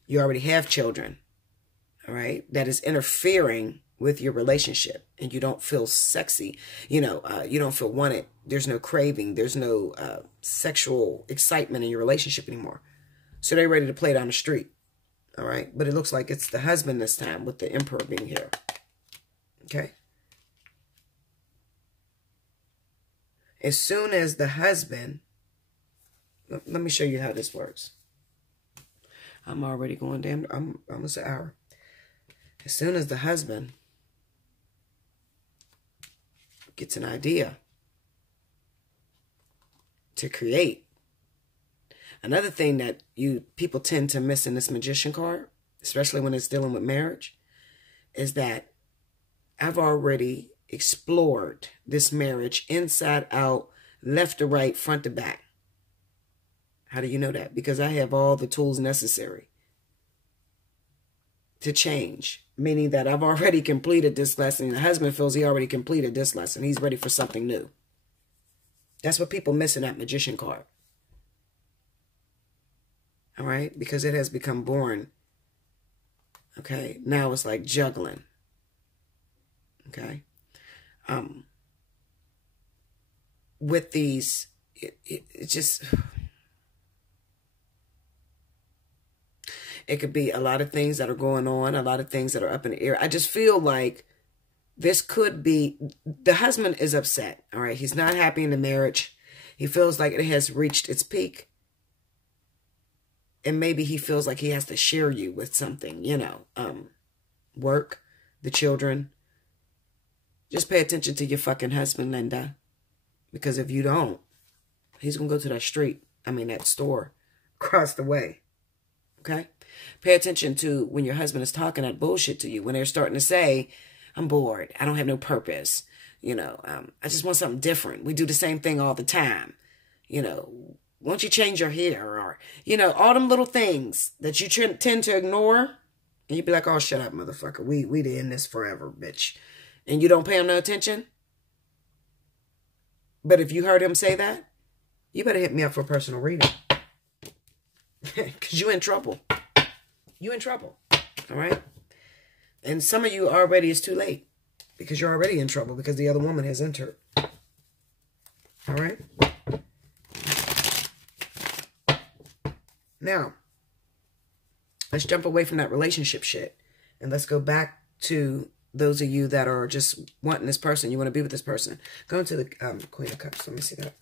you already have children, all right, that is interfering with your relationship and you don't feel sexy, you know, you don't feel wanted. There's no craving. There's no sexual excitement in your relationship anymore. So they're ready to play down the street. All right. But it looks like it's the husband this time with the Emperor being here. Okay. As soon as the husband, let me show you how this works. I'm already going down. I'm almost an hour. As soon as the husband gets an idea to create. Another thing that people tend to miss in this Magician card, especially when it's dealing with marriage, is that I've already explored this marriage inside out, left to right, front to back. How do you know that? Because I have all the tools necessary to change. Meaning that I've already completed this lesson. The husband feels he already completed this lesson. He's ready for something new. That's what people miss in that Magician card. All right? Because it has become boring. Okay? Now it's like juggling. Okay? With these, it just... It could be a lot of things that are going on, a lot of things that are up in the air. I just feel like this could be, the husband is upset, all right? He's not happy in the marriage. He feels like it has reached its peak. And maybe he feels like he has to share you with something, you know, work, the children. Just pay attention to your fucking husband, Linda. Because if you don't, he's going to go to that street, that store across the way. Okay? Pay attention to when your husband is talking that bullshit to you, when they're starting to say, I'm bored. I don't have no purpose. You know, I just want something different. We do the same thing all the time. You know, won't you change your hair? Or, you know, all them little things that you tend to ignore. And you'd be like, oh, shut up, motherfucker. We in this forever, bitch. And you don't pay him no attention. But if you heard him say that, you better hit me up for a personal reading. Because you're in trouble. You in trouble. All right? And some of you already, it's too late. Because you're already in trouble because the other woman has entered. All right? Now, let's jump away from that relationship shit. And let's go back to those of you that are just wanting this person. You want to be with this person. Go into the Queen of Cups. Let me see that.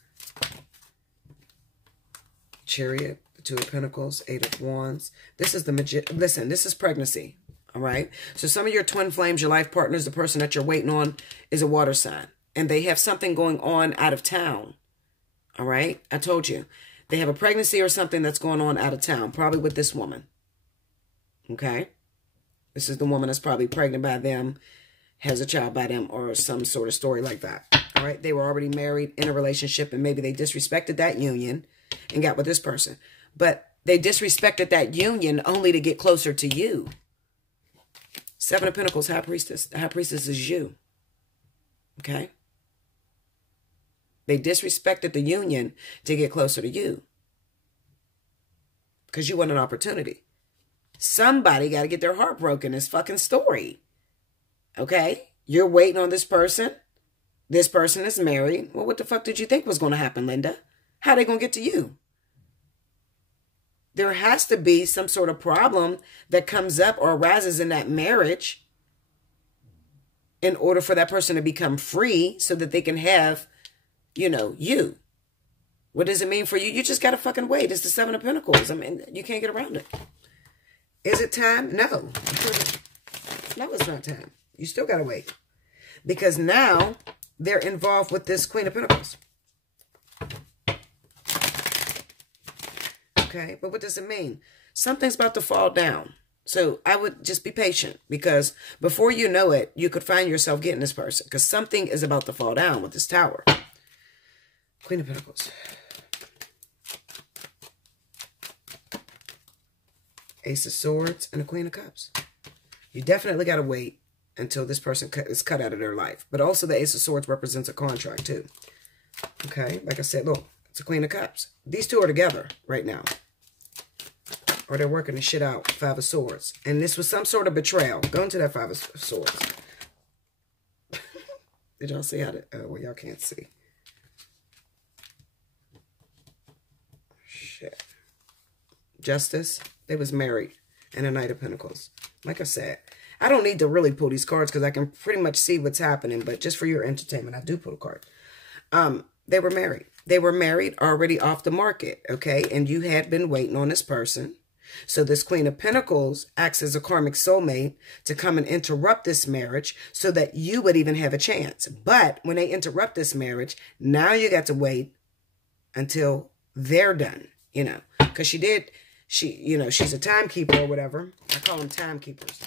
Chariot, the Two of Pentacles, Eight of Wands. This is the listen, this is pregnancy. All right. So some of your twin flames, your life partners, the person that you're waiting on is a water sign. And they have something going on out of town. All right. I told you. They have a pregnancy or something that's going on out of town. Probably with this woman. Okay. This is the woman that's probably pregnant by them, has a child by them, or some sort of story like that. All right. They were already married in a relationship and maybe they disrespected that union and got with this person. But they disrespected that union only to get closer to you. Seven of Pentacles, High Priestess. The High Priestess is you. Okay? They disrespected the union to get closer to you. Because you want an opportunity. Somebody got to get their heart broken in this fucking story. Okay? You're waiting on this person. This person is married. Well, what the fuck did you think was going to happen, Linda? How are they going to get to you? There has to be some sort of problem that comes up or arises in that marriage in order for that person to become free so that they can have, you know, you. What does it mean for you? You just got to fucking wait. It's the Seven of Pentacles. I mean, you can't get around it. Is it time? No. No, it's not time. You still got to wait. Because now they're involved with this Queen of Pentacles. Okay, but what does it mean? Something's about to fall down. So I would just be patient because before you know it, you could find yourself getting this person because something is about to fall down with this Tower. Queen of Pentacles. Ace of Swords and the Queen of Cups. You definitely got to wait until this person is cut out of their life. But also the Ace of Swords represents a contract too. Okay, like I said, look, it's a Queen of Cups. These two are together right now. Or they're working the shit out. Five of Swords. And this was some sort of betrayal. Go into that Five of Swords. Did y'all see how to... Oh, well, y'all can't see. Shit. Justice. They was married. And a Knight of Pentacles. Like I said, I don't need to really pull these cards because I can pretty much see what's happening. But just for your entertainment, I do pull a card. They were married. They were married, already off the market, okay? And you had been waiting on this person. So this Queen of Pentacles acts as a karmic soulmate to come and interrupt this marriage so that you would even have a chance. But when they interrupt this marriage, now you got to wait until they're done, you know. Because she's a timekeeper or whatever. I call them timekeepers.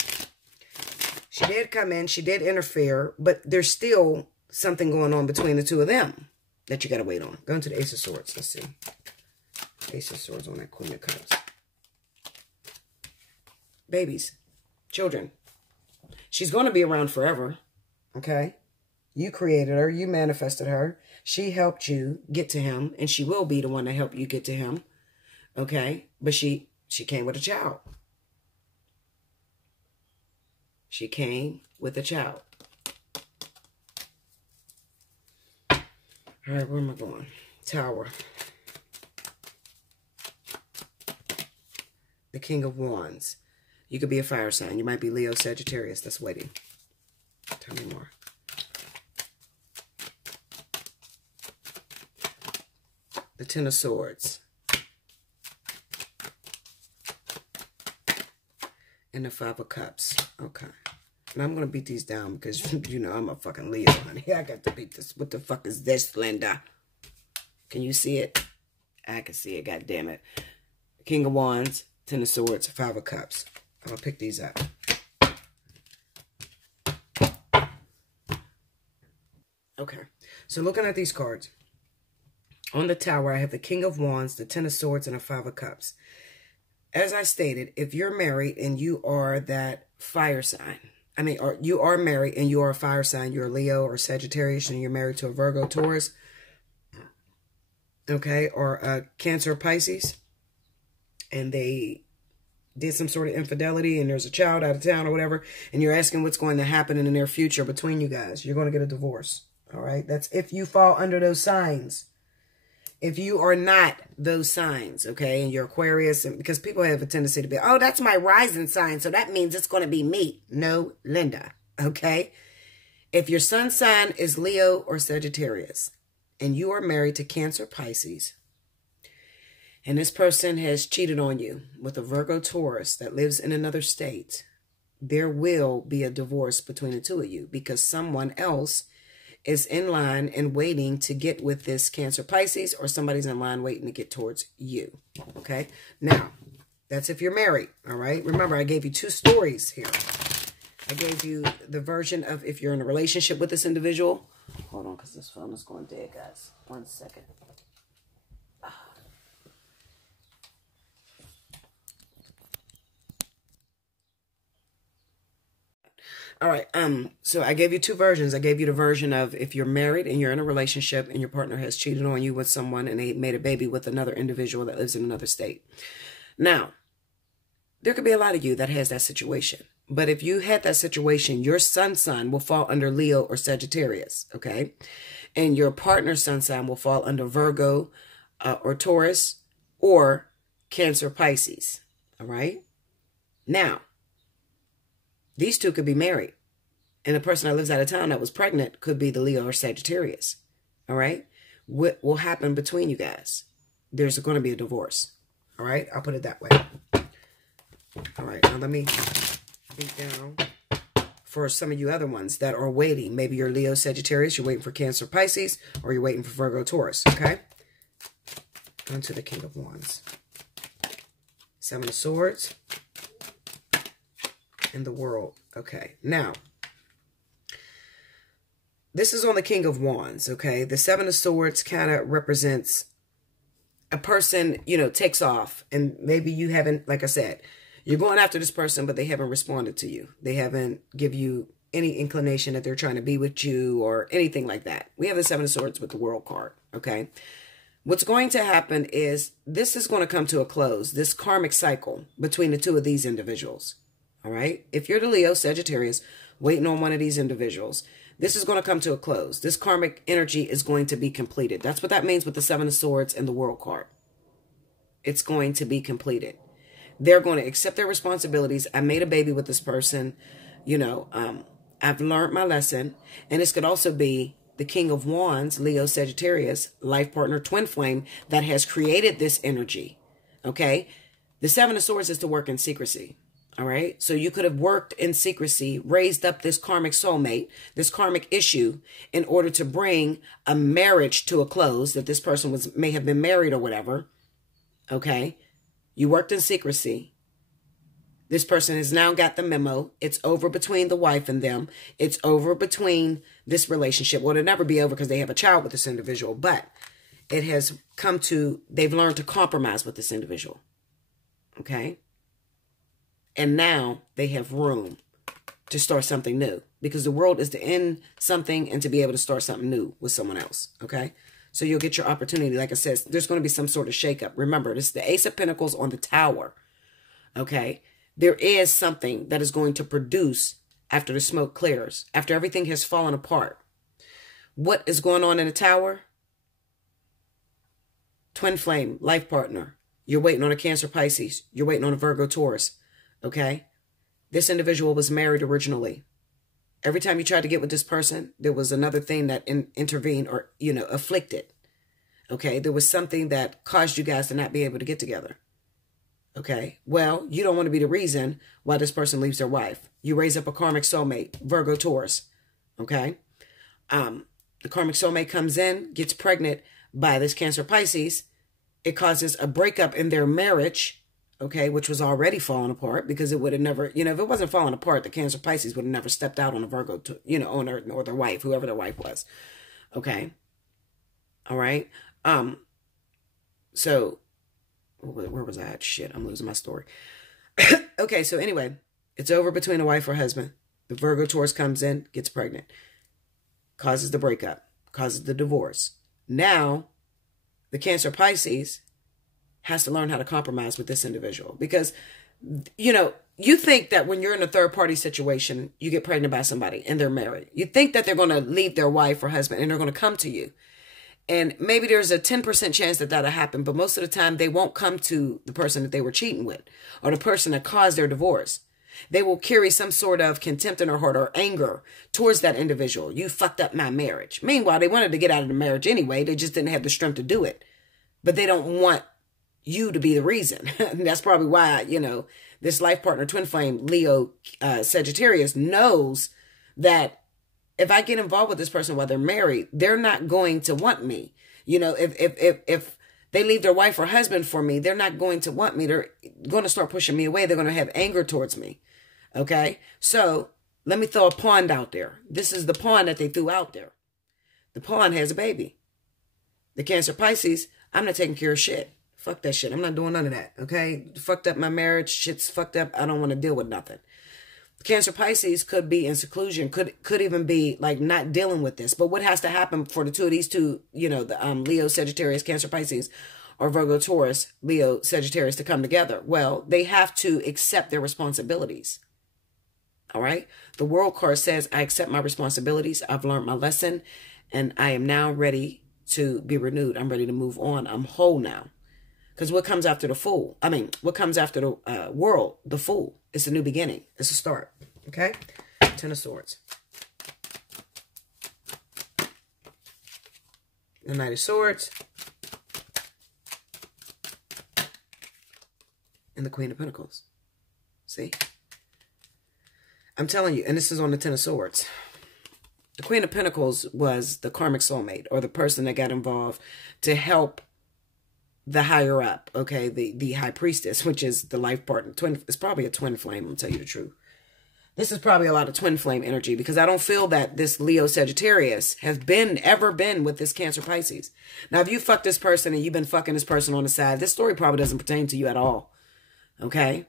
She did come in, she did interfere, but there's still something going on between the two of them that you got to wait on. Go into the Ace of Swords. Let's see. Ace of Swords on that Queen of Cups. Babies. Children. She's going to be around forever. Okay? You created her. You manifested her. She helped you get to him. And she will be the one to help you get to him. Okay? But she came with a child. She came with a child. All right, where am I going? Tower. The King of Wands. You could be a fire sign. You might be Leo, Sagittarius. That's waiting. Tell me more. The Ten of Swords. And the Five of Cups. Okay. And I'm going to beat these down because, you know, I'm a fucking Leo, honey. I got to beat this. What the fuck is this, Linda? Can you see it? I can see it, God damn it. King of Wands, Ten of Swords, Five of Cups. I'm going to pick these up. Okay. So looking at these cards. On the Tower, I have the King of Wands, the Ten of Swords, and a Five of Cups. As I stated, if you're married and you are that fire sign, or you are married and you are a fire sign, you're a Leo or Sagittarius and you're married to a Virgo, Taurus, okay, or Cancer or Pisces, and they did some sort of infidelity, and there's a child out of town or whatever, and you're asking what's going to happen in the near future between you guys, you're going to get a divorce. All right. That's if you fall under those signs. If you are not those signs, okay, and you're Aquarius, and because people have a tendency to be, oh, that's my rising sign, so that means it's going to be me. No, Linda, okay? If your sun sign is Leo or Sagittarius, and you are married to Cancer, Pisces, and this person has cheated on you with a Virgo Taurus that lives in another state, there will be a divorce between the two of you because someone else is in line and waiting to get with this Cancer Pisces, or somebody's in line waiting to get towards you. Okay. Now, that's if you're married. All right. Remember, I gave you two stories here. I gave you the version of if you're in a relationship with this individual. Hold on, because this phone is going dead, guys. 1 second. All right, so I gave you two versions. I gave you the version of if you're married and you're in a relationship and your partner has cheated on you with someone and they made a baby with another individual that lives in another state. Now, there could be a lot of you that has that situation. But if you had that situation, your sun sign will fall under Leo or Sagittarius, okay? And your partner's sun sign will fall under Virgo or Taurus or Cancer, Pisces, all right? Now, these two could be married. And the person that lives out of town that was pregnant could be the Leo or Sagittarius. All right? What will happen between you guys? There's going to be a divorce. All right? I'll put it that way. All right. Now let me beat down for some of you other ones that are waiting. Maybe you're Leo, Sagittarius. You're waiting for Cancer, Pisces. Or you're waiting for Virgo, Taurus. Okay? On to the King of Wands. Seven of Swords. In the World. Okay, now this is on the King of Wands. Okay, the Seven of Swords kind of represents a person, you know, takes off, and maybe you haven't, like I said, you're going after this person, but they haven't responded to you. They haven't give you any inclination that they're trying to be with you or anything like that. We have the Seven of Swords with the World card. Okay, what's going to happen is this is going to come to a close. This karmic cycle between the two of these individuals. All right. If you're the Leo, Sagittarius, waiting on one of these individuals, this is going to come to a close. This karmic energy is going to be completed. That's what that means with the Seven of Swords and the World card. It's going to be completed. They're going to accept their responsibilities. I made a baby with this person. You know, I've learned my lesson. And this could also be the King of Wands, Leo, Sagittarius, life partner, twin flame that has created this energy. Okay. The Seven of Swords is to work in secrecy. All right. So you could have worked in secrecy, raised up this karmic soulmate, this karmic issue in order to bring a marriage to a close that this person may have been married or whatever. Okay. You worked in secrecy. This person has now got the memo. It's over between the wife and them. It's over between this relationship. Well, it'll never be over because they have a child with this individual, but it has come to, they've learned to compromise with this individual. Okay. And now they have room to start something new because the world is to end something and to be able to start something new with someone else. Okay. So you'll get your opportunity. Like I said, there's going to be some sort of shakeup. Remember, this is the Ace of Pentacles on the Tower. Okay. There is something that is going to produce after the smoke clears, after everything has fallen apart. What is going on in the Tower? Twin flame, life partner. You're waiting on a Cancer, Pisces. You're waiting on a Virgo, Taurus. Okay. This individual was married originally. Every time you tried to get with this person, there was another thing that intervened or, you know, afflicted. Okay. There was something that caused you guys to not be able to get together. Okay. Well, you don't want to be the reason why this person leaves their wife. You raise up a karmic soulmate, Virgo, Taurus. Okay. The karmic soulmate comes in, gets pregnant by this Cancer, Pisces. It causes a breakup in their marriage. Okay, which was already falling apart because it would have never, you know, if it wasn't falling apart, the Cancer, Pisces would have never stepped out on a Virgo, you know, on her, or their wife, whoever their wife was. Okay. All right. So where was I at? Shit, I'm losing my story. Okay. So anyway, it's over between a wife or husband. The Virgo Taurus comes in, gets pregnant, causes the breakup, causes the divorce. Now the Cancer Pisces has to learn how to compromise with this individual. Because, you know, you think that when you're in a third party situation, you get pregnant by somebody and they're married. You think that they're going to leave their wife or husband and they're going to come to you. And maybe there's a 10% chance that that'll happen. But most of the time, they won't come to the person that they were cheating with or the person that caused their divorce. They will carry some sort of contempt in their heart or anger towards that individual. You fucked up my marriage. Meanwhile, they wanted to get out of the marriage anyway. They just didn't have the strength to do it. But they don't want you to be the reason. That's probably why, you know, this life partner, twin flame, Leo, Sagittarius, knows that if I get involved with this person while they're married, they're not going to want me. You know, if they leave their wife or husband for me, they're not going to want me. They're going to start pushing me away. They're going to have anger towards me. Okay? So let me throw a pawn out there. This is the pawn that they threw out there. The pawn has a baby. The Cancer Pisces, I'm not taking care of shit. Fuck that shit. I'm not doing none of that. Okay? Fucked up my marriage. Shit's fucked up. I don't want to deal with nothing. Cancer Pisces could be in seclusion, could even be like not dealing with this. But what has to happen for the two of these two, you know, the Leo, Sagittarius, Cancer Pisces, or Virgo, Taurus, Leo, Sagittarius to come together? Well, they have to accept their responsibilities. All right? The World card says, I accept my responsibilities. I've learned my lesson, and I am now ready to be renewed. I'm ready to move on. I'm whole now. Because what comes after the Fool? I mean, what comes after the World? The Fool. It's a new beginning. It's a start. Okay? Ten of Swords. The Knight of Swords. And the Queen of Pentacles. See? I'm telling you, and this is on the Ten of Swords. The Queen of Pentacles was the karmic soulmate, or the person that got involved to help the higher up, okay, the high priestess, which is the life partner. It's probably a twin flame, I'll tell you the truth. This is probably a lot of twin flame energy, because I don't feel that this Leo Sagittarius has ever been with this Cancer Pisces. Now, if you fuck this person and you've been fucking this person on the side, this story probably doesn't pertain to you at all, okay?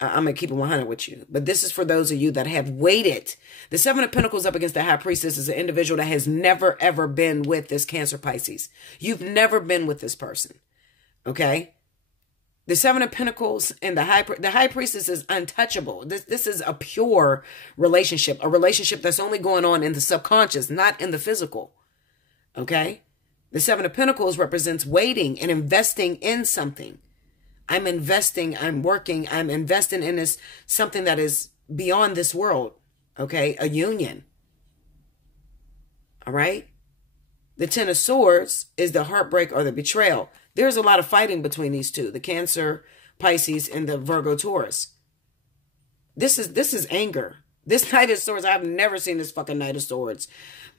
I'm going to keep it 100 with you. But this is for those of you that have waited. The Seven of Pentacles up against the High Priestess is an individual that has never, ever been with this Cancer Pisces. You've never been with this person. Okay? The Seven of Pentacles and the High Priestess is untouchable. This is a pure relationship. A relationship that's only going on in the subconscious, not in the physical. Okay? The Seven of Pentacles represents waiting and investing in something. I'm investing, I'm working, I'm investing in this, something that is beyond this world. Okay? A union. All right? The Ten of Swords is the heartbreak or the betrayal. There's a lot of fighting between these two, the Cancer Pisces and the Virgo Taurus. This is anger. This Knight of Swords, I've never seen this fucking Knight of Swords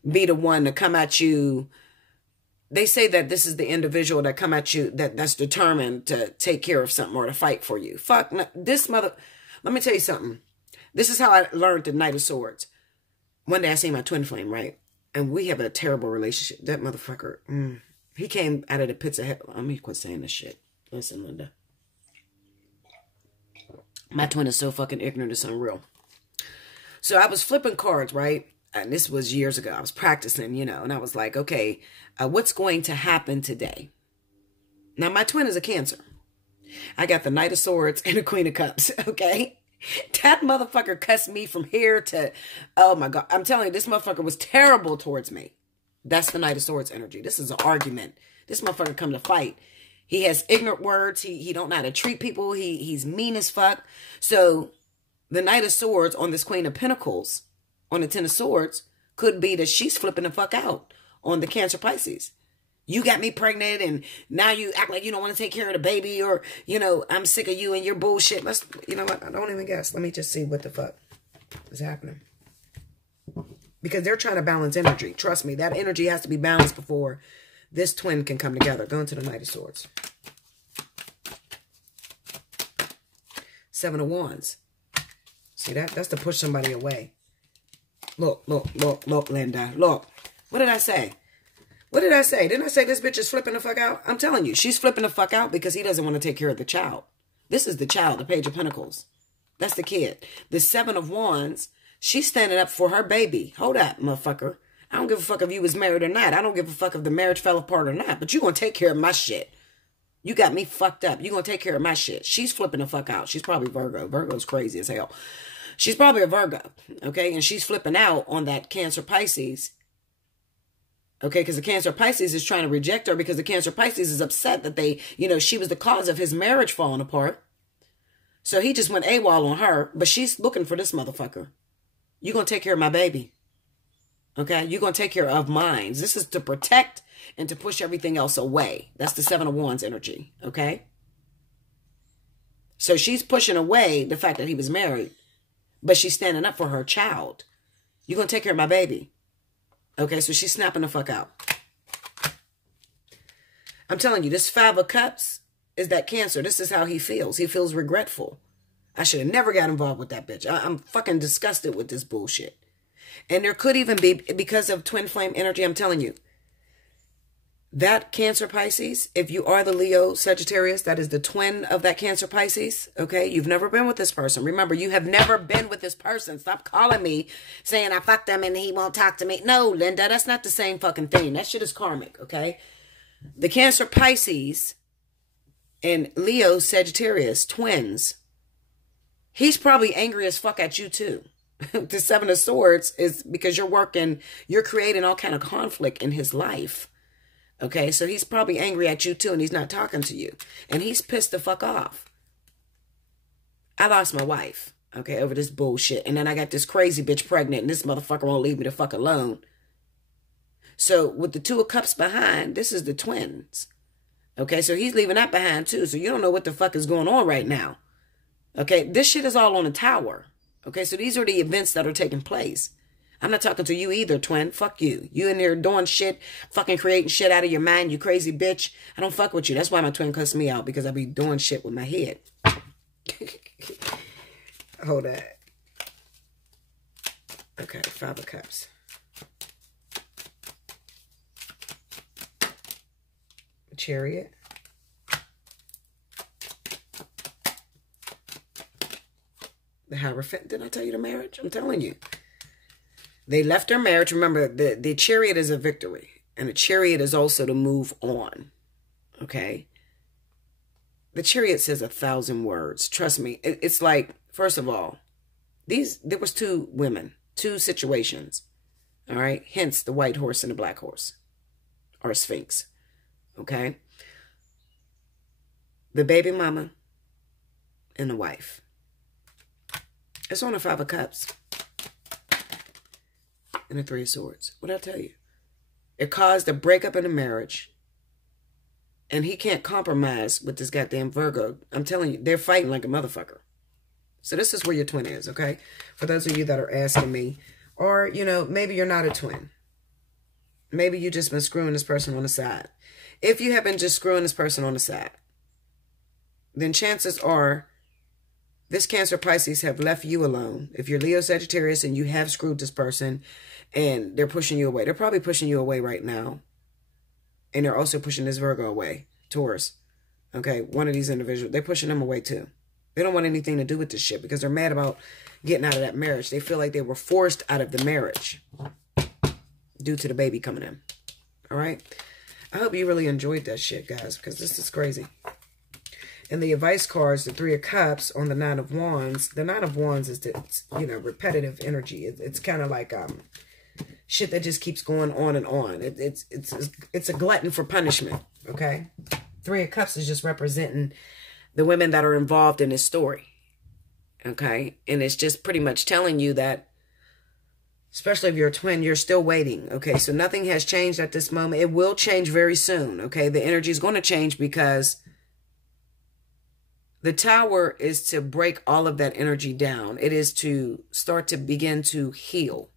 be the one to come at you. They say that this is the individual that come at you that's determined to take care of something or to fight for you. Fuck this mother. Let me tell you something. This is how I learned the Knight of Swords. One day I seen my twin flame, right? And we have a terrible relationship. That motherfucker, he came out of the pits of hell. Let me quit saying this shit. Listen, Linda. My twin is so fucking ignorant, it's unreal. So I was flipping cards, right? And this was years ago. I was practicing, you know, and I was like, okay, what's going to happen today? Now, my twin is a Cancer. I got the Knight of Swords and the Queen of Cups, okay? That motherfucker cussed me from here to, oh my God. I'm telling you, this motherfucker was terrible towards me. That's the Knight of Swords energy. This is an argument. This motherfucker come to fight. He has ignorant words. He don't know how to treat people. He's mean as fuck. So the Knight of Swords on this Queen of Pentacles, on the Ten of Swords, could be that she's flipping the fuck out on the Cancer Pisces. You got me pregnant and now you act like you don't want to take care of the baby, or, you know, I'm sick of you and your bullshit. You know what? I don't even guess. Let me just see what the fuck is happening. Because they're trying to balance energy. Trust me, that energy has to be balanced before this twin can come together. Go into the Knight of Swords. Seven of Wands. See that? That's to push somebody away. Look, Linda. Look. What did I say? What did I say? Didn't I say this bitch is flipping the fuck out? I'm telling you, she's flipping the fuck out because he doesn't want to take care of the child. This is the child, the Page of Pentacles. That's the kid. The Seven of Wands, she's standing up for her baby. Hold up, motherfucker. I don't give a fuck if you was married or not. I don't give a fuck if the marriage fell apart or not. But you going to take care of my shit. You got me fucked up. You going to take care of my shit. She's flipping the fuck out. She's probably Virgo. Virgo's crazy as hell. She's probably a Virgo. Okay? And she's flipping out on that Cancer Pisces. Okay? Because the Cancer Pisces is trying to reject her because the Cancer Pisces is upset that they, you know, she was the cause of his marriage falling apart. So he just went AWOL on her. But she's looking for this motherfucker. You going to take care of my baby. Okay? You're going to take care of mine. This is to protect and to push everything else away. That's the Seven of Wands energy. Okay? So she's pushing away the fact that he was married. But she's standing up for her child. You're going to take care of my baby. Okay? So she's snapping the fuck out. I'm telling you, this Five of Cups is that Cancer. This is how he feels. He feels regretful. I should have never got involved with that bitch. I'm fucking disgusted with this bullshit. And there could even be, because of twin flame energy, I'm telling you, that Cancer Pisces, if you are the Leo Sagittarius, that is the twin of that Cancer Pisces, okay? You've never been with this person. Remember, you have never been with this person. Stop calling me saying I fucked him and he won't talk to me. No, Linda, that's not the same fucking thing. That shit is karmic, okay? The Cancer Pisces and Leo Sagittarius, twins, he's probably angry as fuck at you too. The Seven of Swords is because you're creating all kind of conflict in his life. Okay, so he's probably angry at you too, and he's not talking to you. And he's pissed the fuck off. I lost my wife, okay, over this bullshit. And then I got this crazy bitch pregnant, and this motherfucker won't leave me the fuck alone. So with the Two of Cups behind, this is the twins. Okay, so he's leaving that behind too. So you don't know what the fuck is going on right now. Okay, this shit is all on the tower. Okay, so these are the events that are taking place. I'm not talking to you either, twin. Fuck you. You in there doing shit, fucking creating shit out of your mind, you crazy bitch. I don't fuck with you. That's why my twin cussed me out, because I be doing shit with my head. Hold that. Okay, Five of Cups. Chariot. The Hierophant. Didn't I tell you the marriage? I'm telling you. They left their marriage. Remember, the Chariot is a victory. And the Chariot is also to move on. Okay? The Chariot says 1,000 words. Trust me. It's like, first of all, there was two women. Two situations. All right? Hence the white horse and the black horse. Or Sphinx. Okay? The baby mama and the wife. It's on the Five of Cups. And the Three of Swords. What'd I tell you? It caused a breakup in the marriage. And he can't compromise with this goddamn Virgo. I'm telling you, they're fighting like a motherfucker. So this is where your twin is, okay? For those of you that are asking me. Or, you know, maybe you're not a twin. Maybe you just been screwing this person on the side. If you have been just screwing this person on the side, then chances are this Cancer Pisces have left you alone. If you're Leo Sagittarius and you have screwed this person and they're pushing you away. They're probably pushing you away right now. And they're also pushing this Virgo away. Taurus. Okay, one of these individuals. They're pushing them away too. They don't want anything to do with this shit because they're mad about getting out of that marriage. They feel like they were forced out of the marriage due to the baby coming in. All right? I hope you really enjoyed that shit, guys, because this is crazy. And the advice cards, the Three of Cups on the Nine of Wands. The Nine of Wands is the, you know, repetitive energy. It's kind of like shit that just keeps going on and on. It's a glutton for punishment, okay? Three of Cups is just representing the women that are involved in this story, okay? And it's just pretty much telling you that, especially if you're a twin, you're still waiting, okay? So nothing has changed at this moment. It will change very soon, okay? The energy is going to change because the Tower is to break all of that energy down. It is to start to begin to heal.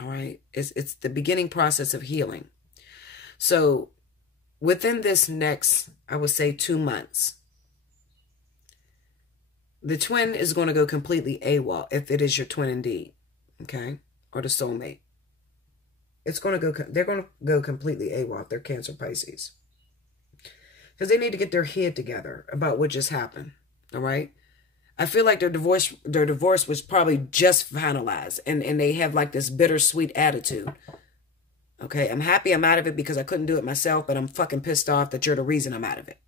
All right? It's the beginning process of healing. So within this next, I would say 2 months, the twin is going to go completely AWOL, if it is your twin indeed, okay? Or the soulmate. It's going to go, they're going to go completely AWOL if they're Cancer Pisces. Because they need to get their head together about what just happened, all right? I feel like their divorce was probably just finalized, and they have like this bittersweet attitude. Okay, I'm happy I'm out of it because I couldn't do it myself, but I'm fucking pissed off that you're the reason I'm out of it.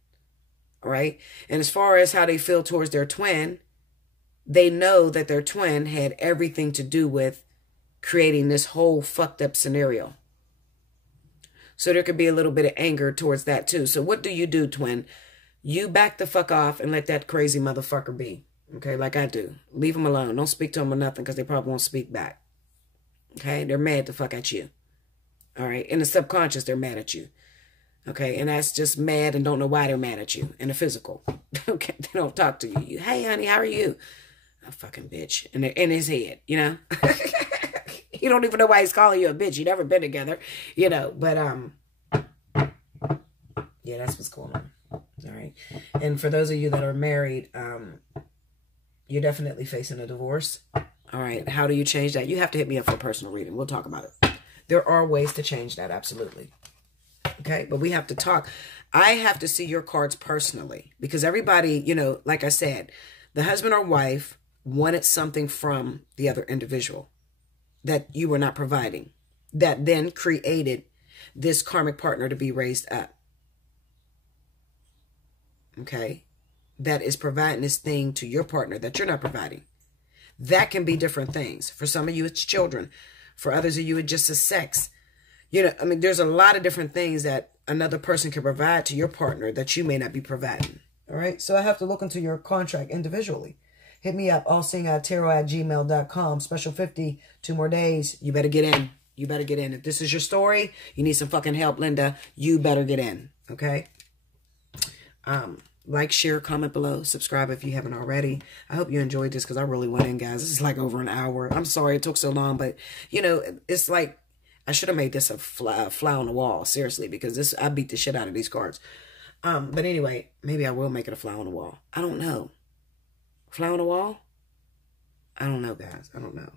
All right? And as far as how they feel towards their twin, they know that their twin had everything to do with creating this whole fucked up scenario. So there could be a little bit of anger towards that too. So what do, twin? You back the fuck off and let that crazy motherfucker be. Okay, like I do. Leave them alone. Don't speak to them or nothing because they probably won't speak back. Okay, they're mad the fuck at you. All right, in the subconscious, they're mad at you. Okay, and that's just mad and don't know why they're mad at you in the physical. Okay, they don't talk to you. Hey, honey, how are you? A fucking bitch. In his head, you know? You don't even know why he's calling you a bitch. You never been together, you know. But, yeah, that's what's going on. All right. And for those of you that are married, you're definitely facing a divorce. All right. How do you change that? You have to hit me up for a personal reading. We'll talk about it. There are ways to change that, absolutely. Okay, but we have to talk. I have to see your cards personally because everybody, you know, like I said, the husband or wife wanted something from the other individual that you were not providing, that then created this karmic partner to be raised up. Okay, that is providing this thing to your partner that you're not providing. That can be different things. For some of you, it's children. For others of you, it's just a sex. You know, I mean, there's a lot of different things that another person can provide to your partner that you may not be providing. All right. So I have to look into your contract individually. Hit me up, allseeingeyetarot@gmail.com. Special 50, 2 more days. You better get in. You better get in. If this is your story, you need some fucking help, Linda, you better get in. Okay. Like, share, comment below, subscribe if you haven't already. I hope you enjoyed this because I really went in, guys. This is like over an hour. I'm sorry it took so long, but you know, it's like I should have made this a fly on the wall, seriously, because I beat the shit out of these cards. But anyway, maybe I will make it a fly on the wall. I don't know. Fly on the wall? I don't know, guys. I don't know.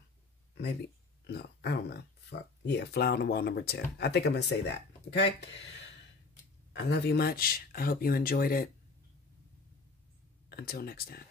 Maybe. No, I don't know. Fuck. Yeah, fly on the wall number 10. I think I'm going to say that. Okay? I love you much. I hope you enjoyed it. Until next time.